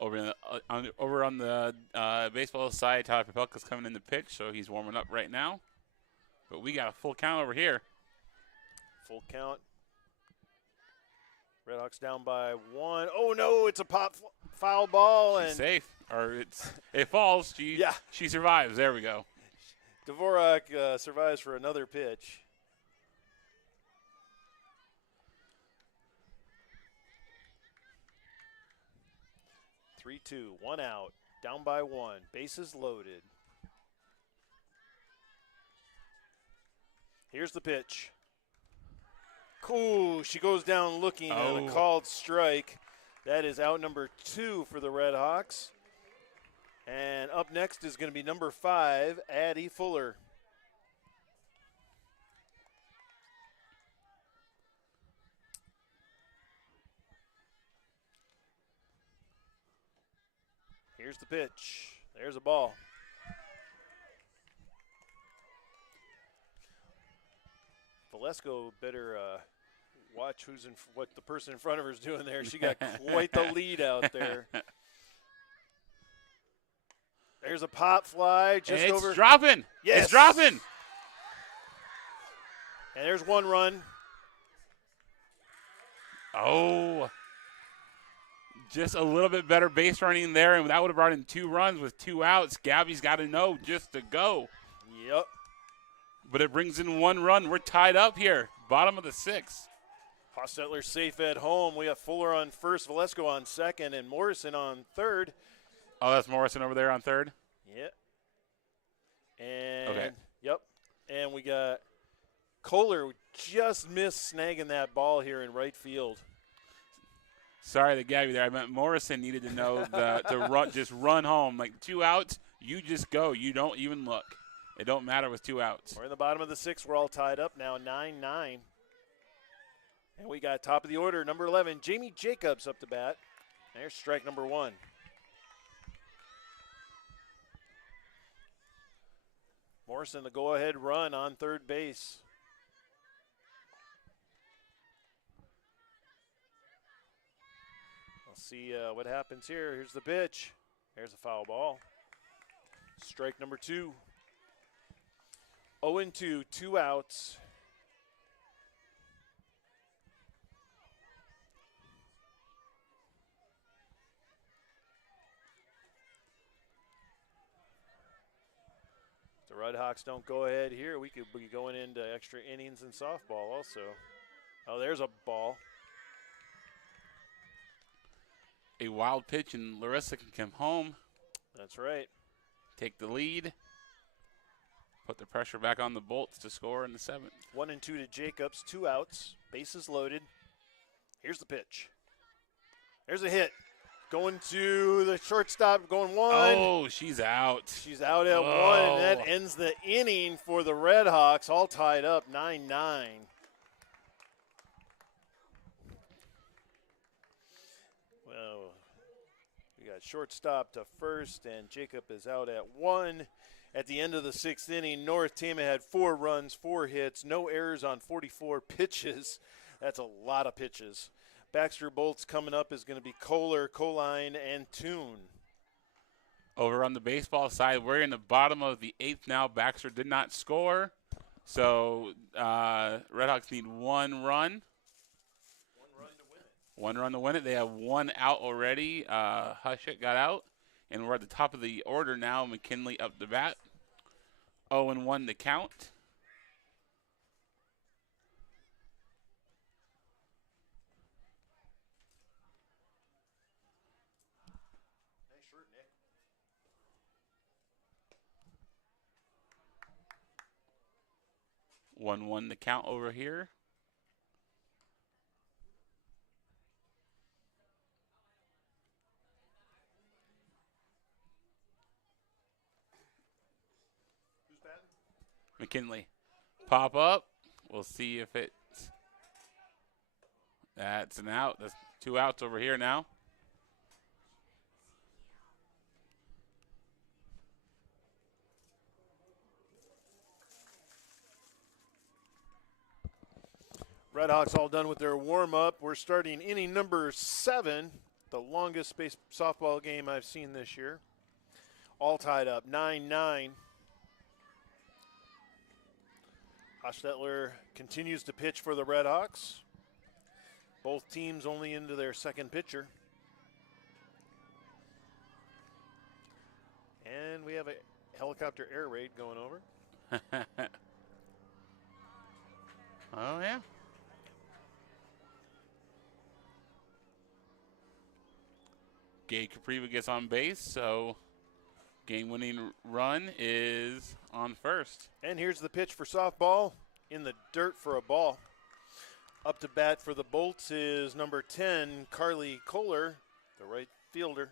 Over on the baseball side, Tyler Papelka's coming in the pitch, so he's warming up right now. But we got a full count over here. Full count. Redhawks down by 1. Oh no, it's a foul ball. She's and safe, or it falls. She survives. There we go. Dvorak survives for another pitch. Three, 2, 1 out, down by 1. Bases loaded. Here's the pitch. Cool. She goes down looking and a called strike. That is out number 2 for the Redhawks. And up next is going to be number 5, Addie Fuller. Here's the pitch. There's a ball. Valesco better watch what the person in front of her is doing there. She got quite the lead out there. There's a pop fly just over. It's dropping. Yes. It's dropping. And there's 1 run. Oh. Just a little bit better base running there, and that would have brought in 2 runs with 2 outs. Gabby's got to know just to go. Yep. But it brings in 1 run. We're tied up here, bottom of the 6th. Hostetler safe at home. We have Fuller on first, Valesco on second, and Morrison on third. Oh, that's Morrison over there on third? Yep. And okay. Yep. And we got Kohler just missed snagging that ball here in right field. Sorry to Gabby there. I meant Morrison needed to know to run, just run home. Like 2 outs, you just go. You don't even look. It don't matter with 2 outs. We're in the bottom of the 6th. We're all tied up now, 9-9. And we got top of the order, number 11, Jamie Jacobs up to bat. There's strike number 1. Morrison, the go-ahead run on third base. We'll see what happens here. Here's the pitch. There's a foul ball. Strike number 2. 0-2, 2 outs. If the Redhawks don't go ahead here, we could be going into extra innings in softball also. Oh, there's a ball. A wild pitch, and Larissa can come home. That's right. Take the lead. Put the pressure back on the Bolts to score in the 7th. 1-2 to Jacobs, 2 outs, bases loaded. Here's the pitch. There's a hit. Going to the shortstop, going 1. Oh, she's out. She's out at 1, and that ends the inning for the Redhawks, all tied up, 9-9. Well, we got shortstop to first, and Jacob is out at 1. At the end of the 6th inning, North Tama had 4 runs, 4 hits, no errors on 44 pitches. That's a lot of pitches. Baxter Bolts coming up is going to be Kohler, Coline, and Toon. Over on the baseball side, we're in the bottom of the 8th now. Baxter did not score, so Redhawks need 1 run. 1 run to win it. 1 run to win it. They have 1 out already. Hushit got out, and we're at the top of the order now. McKinley up to bat. 0-1 to count. Nice shirt, Nick. One to count over here. Who's batting? McKinley. Pop up. We'll see if it's. That's an out. That's 2 outs over here now. Redhawks all done with their warm-up. We're starting inning number 7, the longest space softball game I've seen this year. All tied up, 9-9. Hostetler continues to pitch for the Redhawks. Both teams only into their second pitcher. And we have a helicopter air raid going over. Oh, yeah. Gabe Capriva gets on base, so game-winning run is on first. And here's the pitch for softball, in the dirt for a ball. Up to bat for the Bolts is number 10, Carly Kohler, the right fielder.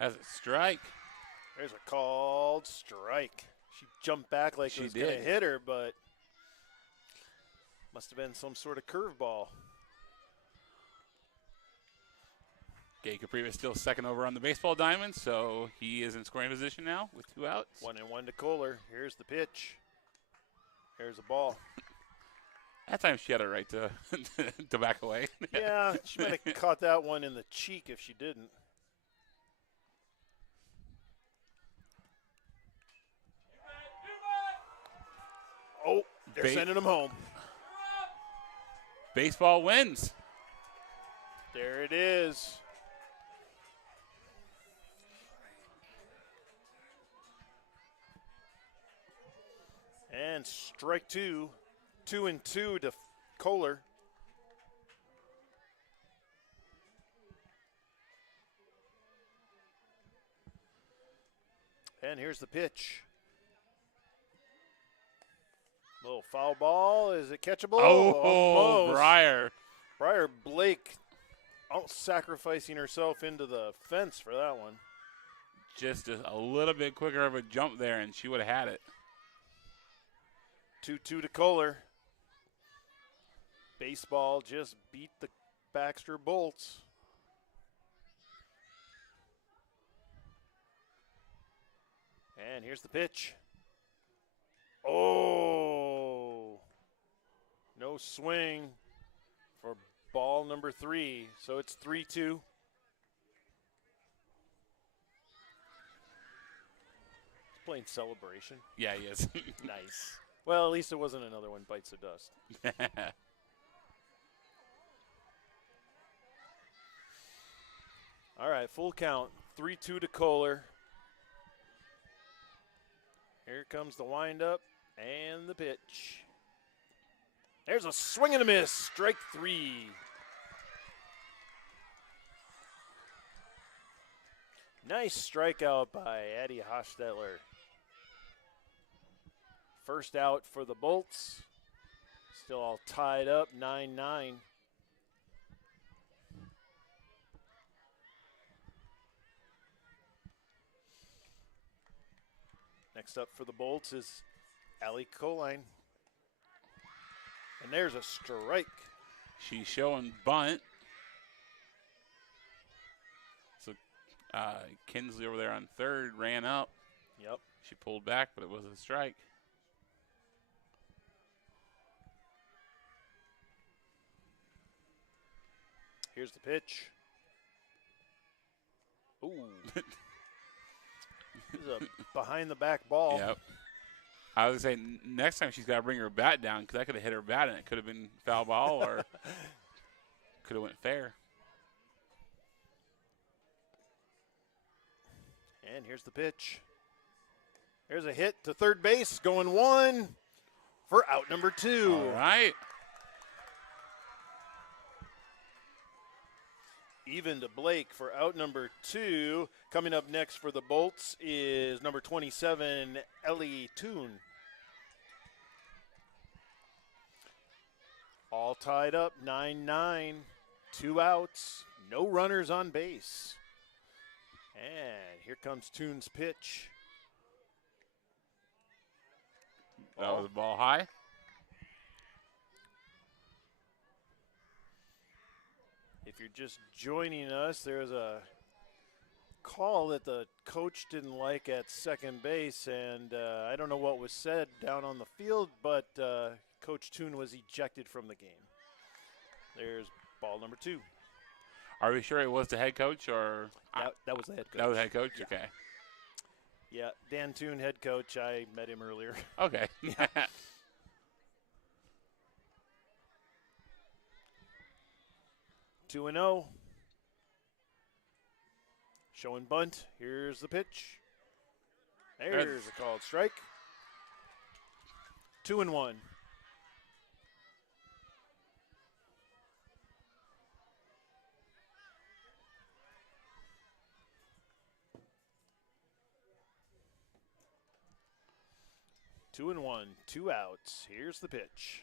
That's a strike. There's a called strike. She jumped back like She it was going to did. hit her, but must have been some sort of curveball. Gabe Capriva is still second over on the baseball diamond, so he is in scoring position now with 2 outs. 1-1 to Kohler. Here's the pitch. There's a ball. That time she had a right to to back away. Yeah, she might have caught that one in the cheek if she didn't. Oh, they're sending him home. Baseball wins. There it is. And strike 2. 2-2 to Kohler. And here's the pitch. Little foul ball. Is it catchable? Oh, Almost. Briar. Blake out sacrificing herself into the fence for that one. Just a little bit quicker of a jump there, and she would have had it. 2-2 to Kohler. Baseball just beat the Baxter Bolts. And here's the pitch. Oh, no swing for ball number 3. So it's 3-2. He's playing celebration. Yeah, he is. Nice. Well, at least it wasn't another one bites the dust. All right, full count. 3-2 to Kohler. Here comes the windup and the pitch. There's a swing and a miss. Strike 3. Nice strikeout by Addie Hostetler. First out for the Bolts. Still all tied up, 9-9. Next up for the Bolts is Allie Coline. And there's a strike. She's showing bunt. So Kinsley over there on third ran up. Yep. She pulled back, but it was a strike. Here's the pitch. Ooh. This is a behind the back ball. Yep. I was going to say, next time she's got to bring her bat down because that could have hit her bat and it could have been foul ball or could have went fair. And here's the pitch. There's a hit to third base, going 1 for out number 2. All right. Even to Blake for out number 2. Coming up next for the Bolts is number 27, Ellie Toon. All tied up, 9-9. 2 outs, no runners on base. And here comes Toon's pitch. That was a ball high. It If you're just joining us, there's a call that the coach didn't like at second base, and I don't know what was said down on the field, but Coach Toon was ejected from the game. There's ball number 2. Are we sure it was the head coach or? That was the head coach. That was the head coach? Yeah. Okay. Yeah, Dan Toon, head coach. I met him earlier. Okay. Yeah. 2-0. Showing bunt. Here's the pitch. There's a called strike. 2-1. Two and one, 2 outs. Here's the pitch.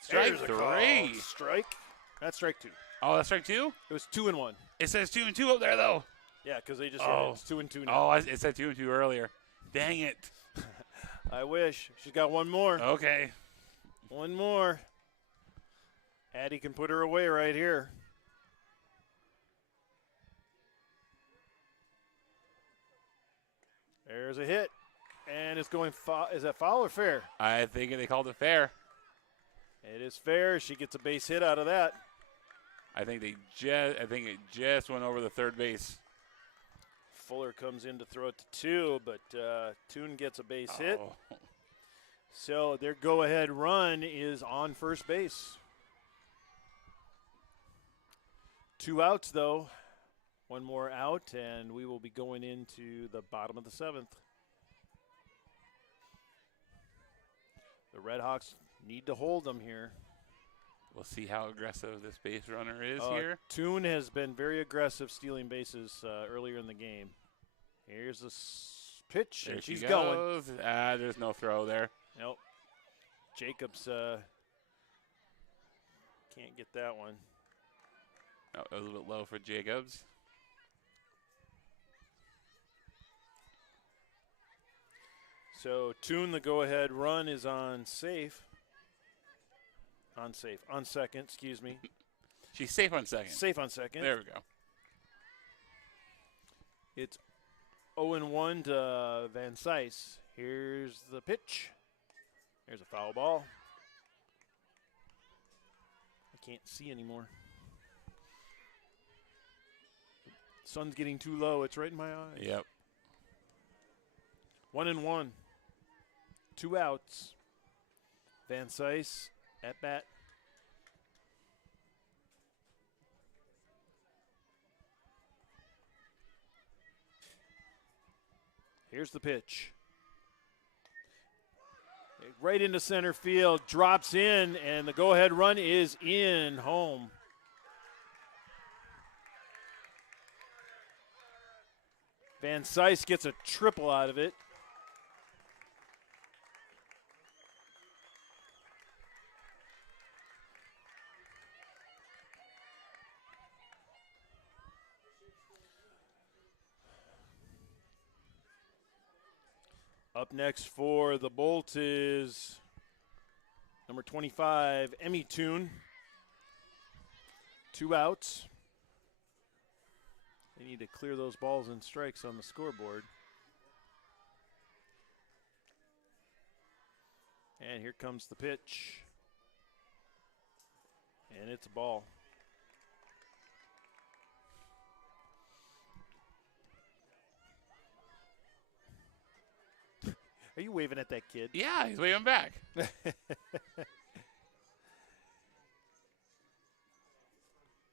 Strike There's a 3. called strike. That's strike 2. Oh, that's strike 2? It was 2-1. It says 2 and 2 up there though. Yeah, because they just Oh. hit it. It's 2 and 2 now. Oh, it said 2 and 2 earlier. Dang it. I wish. She's got one more. Okay. One more. Addie can put her away right here. There's a hit. And it's going foul. Is that foul or fair? I think they called it fair. It is fair. She gets a base hit out of that. I think it just went over the third base. Fuller comes in to throw it to 2, but Toon gets a base hit. Oh. So their go-ahead run is on first base. 2 outs, though. One more out, and we will be going into the bottom of the 7th. The Redhawks need to hold them here. We'll see how aggressive this base runner is here. Toon has been very aggressive stealing bases earlier in the game. Here's the pitch, There and she she's going. goes. There's no throw there. Nope. Jacobs can't get that one. Oh, a little bit low for Jacobs. So Toon, the go-ahead run is on safe. On second, excuse me. She's safe on second. Safe on second. There we go. It's 0-1 to Van Cise. Here's the pitch. There's a foul ball. I can't see anymore. Sun's getting too low. It's right in my eyes. Yep. 1-1. 2 outs. Van Cise at bat. Here's the pitch. Right into center field, drops in, and the go-ahead run is in home. Van Cise gets a triple out of it. Up next for the Bolt is number 25, Emmy Toon. 2 outs. They need to clear those balls and strikes on the scoreboard. And here comes the pitch. And it's a ball. Are you waving at that kid? Yeah, he's waving back.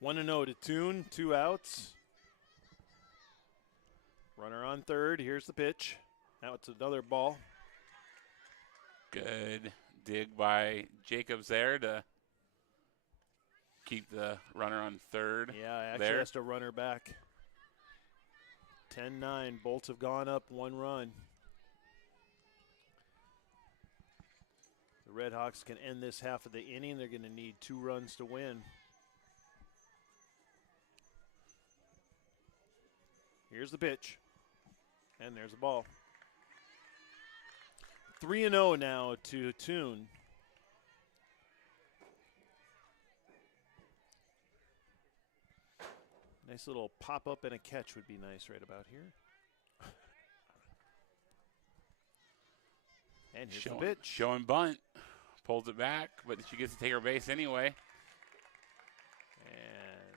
1-0 to Toon, 2 outs. Runner on third. Here's the pitch. Now it's another ball. Good dig by Jacobs there to keep the runner on third. Yeah, actually there. has to run her back. 10-9. Bolts have gone up 1 run. The Redhawks can end this half of the inning. They're going to need 2 runs to win. Here's the pitch. And there's the ball. 3-0 now to Toon. Nice little pop-up and a catch would be nice right about here. And here's the pitch. Showing bunt. Pulls it back, but she gets to take her base anyway. And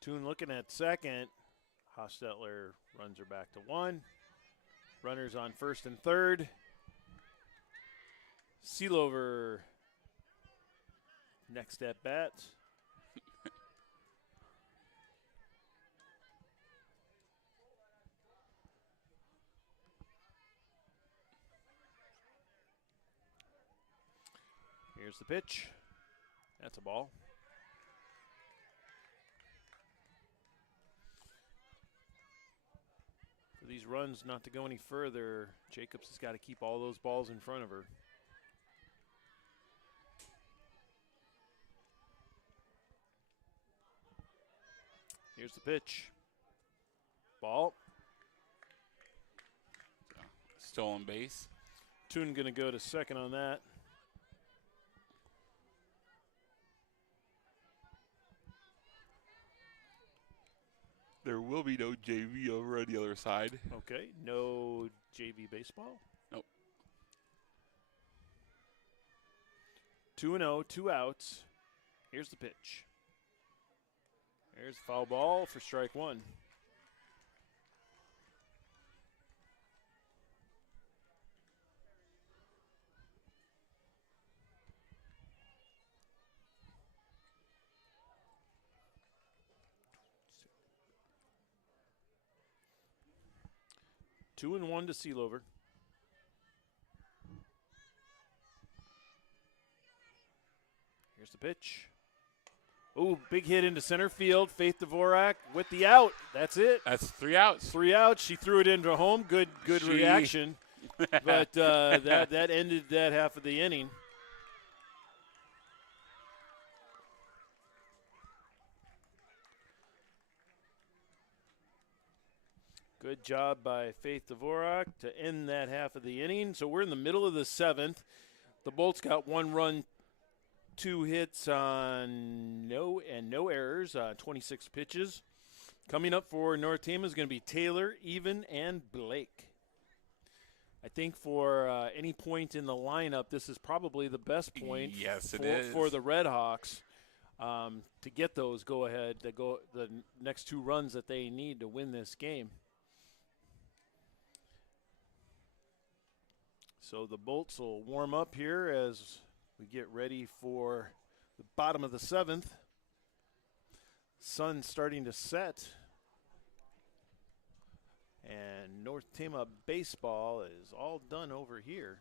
Toon looking at second. Hostetler runs her back to one. Runners on first and third. Sealover next at bat. Here's the pitch. That's a ball. For these runs not to go any further, Jacobs has got to keep all those balls in front of her. Here's the pitch. Ball. Stolen base. Toon going to go to second on that. There will be no JV over on the other side. Okay, no JV baseball. Nope. 2-0, 2 outs. Here's the pitch. There's the foul ball for strike one. Two and one to Sealover. Here's the pitch. Ooh, big hit into center field. Faith Dvorak with the out. That's it. That's 3 outs. 3 outs. She threw it into home. Good reaction. But that ended that half of the inning. Good job by Faith Dvorak to end that half of the inning. So we're in the middle of the 7th. The Bolts got 1 run, 2 hits on no errors, 26 pitches. Coming up for North Tama is going to be Taylor, Even, and Blake. I think for any point in the lineup, this is probably the best point for the Red Hawks to get those go-ahead, the next 2 runs that they need to win this game. So the Bolts will warm up here as we get ready for the bottom of the 7th. Sun starting to set. And North Tama baseball is all done over here.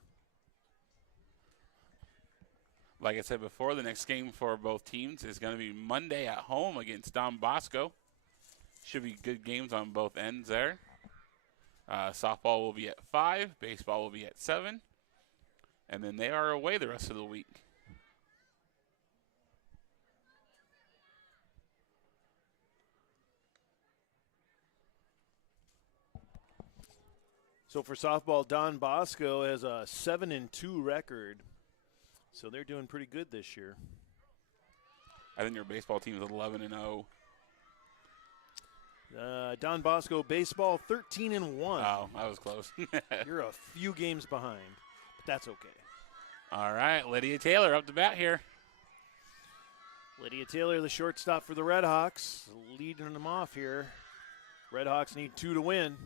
Like I said before, the next game for both teams is going to be Monday at home against Don Bosco. Should be good games on both ends there. Softball will be at 5. Baseball will be at 7. And then they are away the rest of the week. So for softball, Don Bosco has a 7-2 record. So they're doing pretty good this year. I think your baseball team is 11-0. Don Bosco baseball 13-1. Oh, that was close. You're a few games behind, but that's okay. All right, Lydia Taylor up to bat here. Lydia Taylor, the shortstop for the Red Hawks, leading them off here. Red Hawks need 2 to win.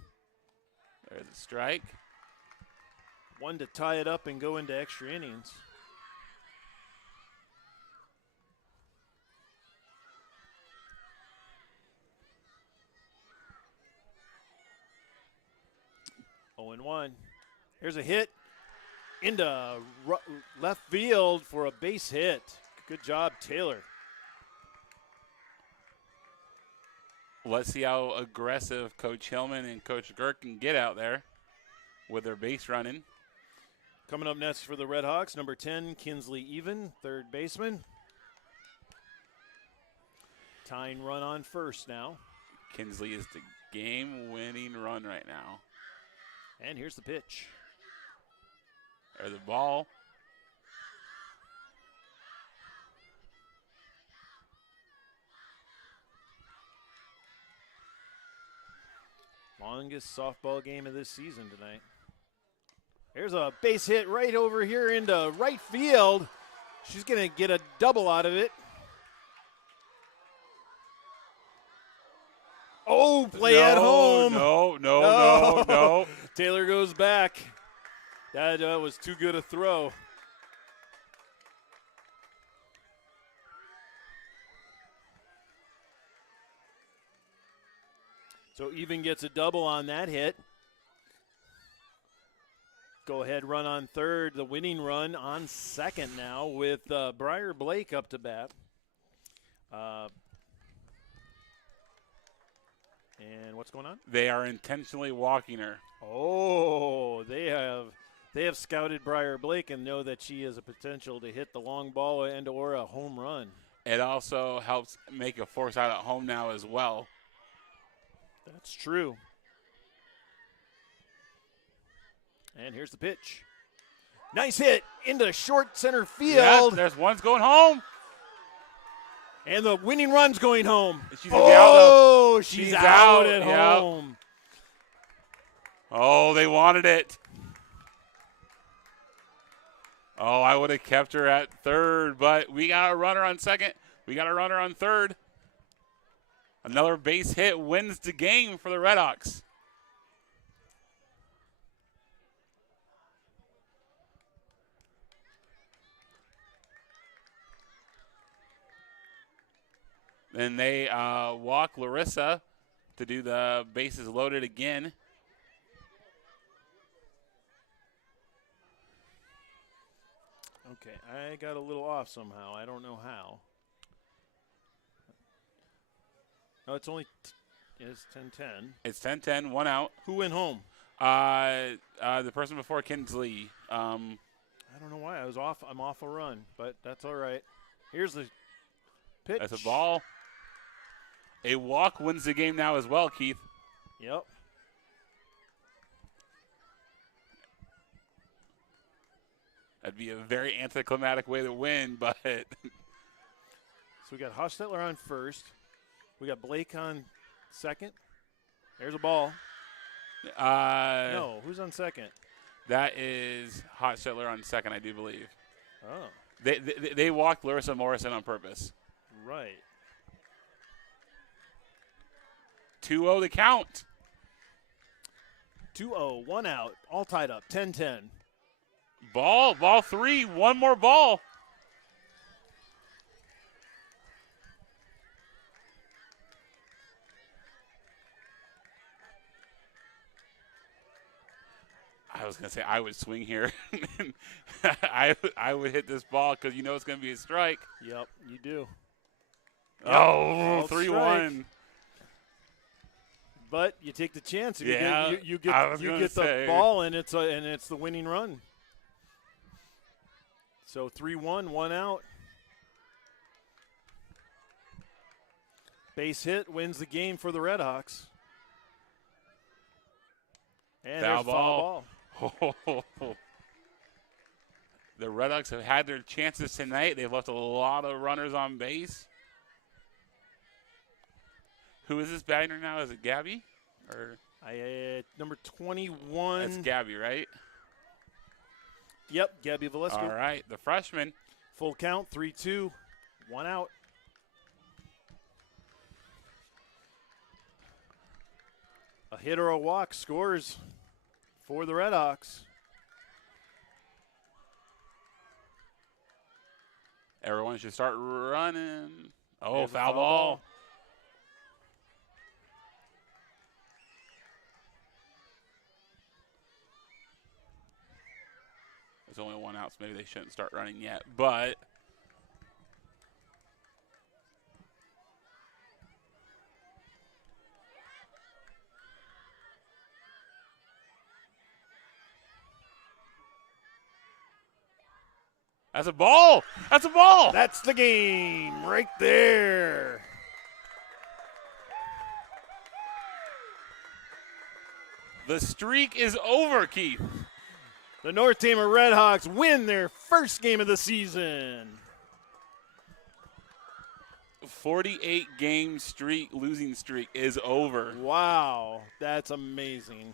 There's a strike. 1 to tie it up and go into extra innings. Oh, and 1. Here's a hit into left field for a base hit. Good job, Taylor. Let's see how aggressive Coach Hillman and Coach Girk can get out there with their base running. Coming up next for the Red Hawks, number 10, Kinsley Even, third baseman. Tying run on first now. Kinsley is the game-winning run right now. And here's the pitch. There's the ball. Longest softball game of this season tonight. There's a base hit right over here into right field. She's going to get a double out of it. Oh, play at home. No. Taylor goes back. That was too good a throw. So Even gets a double on that hit. Go ahead, run on third. The winning run on second now with Briar Blake up to bat. And what's going on? They are intentionally walking her. Oh, they have scouted Briar Blake and know that she has a potential to hit the long ball and or a home run. It also helps make a force out at home now as well. That's true. And here's the pitch. Nice hit into short center field. Yeah, there's one's going home. And the winning run's going home. She's gonna be out, though. She's out at yep. home. Oh, they wanted it. Oh, I would have kept her at third, but we got a runner on second. We got a runner on third. Another base hit wins the game for the Redhawks. Then they walk Larissa to do the bases loaded again. Okay, I got a little off somehow. I don't know how. No, it's only it's 10-10. It's 10-10, 1 out. Who went home? The person before Kinsley. I don't know why. I'm off a run, but that's all right. Here's the pitch. That's a ball. A walk wins the game now as well, Keith. Yep. That'd be a very anticlimactic way to win, but So we got Hostetler on first. We got Blake on second. There's a ball. No, who's on second? That is Hot Settler on second, I do believe. Oh. They walked Larissa Morrison on purpose. Right. 2-0 the count. 2-0, 1 out, all tied up, 10-10. Ball 3, one more ball. I was going to say I would swing here. I would hit this ball because you know it's going to be a strike. Yep, you do. Oh, 3-1. But you take the chance. If Yeah, you get say. the ball, and it's the winning run. So 3-1, 1 out. Base hit wins the game for the Redhawks. And Foul there's foul ball. The Redhawks have had their chances tonight. They've left a lot of runners on base. Who is this batting right now? Is it Gabby? Or Number 21. That's Gabby, right? Yep, Gabby Valescu. All right, the freshman. Full count, 3-2, 1 out. A hit or a walk scores for the Redhawks. Everyone should start running. Oh, There's a foul ball. There's only 1 out, so maybe they shouldn't start running yet. But that's a ball. That's a ball. That's the game right there. The streak is over, Keith. The North Tama Redhawks win their first game of the season. 48 game losing streak is over. Wow, that's amazing.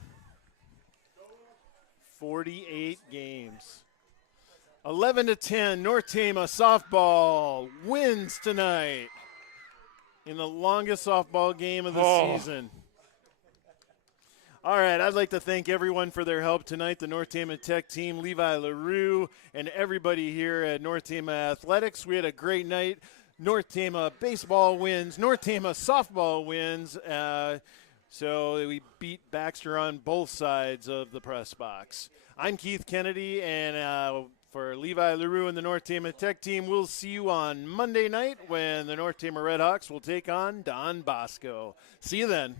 48 games. 11-10, North Tama softball wins tonight in the longest softball game of the season. All right, I'd like to thank everyone for their help tonight, the North Tama Tech team, Levi LaRue, and everybody here at North Tama Athletics. We had a great night. North Tama baseball wins, North Tama softball wins, so we beat Baxter on both sides of the press box. I'm Keith Kennedy, and for Levi LaRue and the North Tama Tech team, we'll see you on Monday night when the North Tama Redhawks will take on Don Bosco. See you then.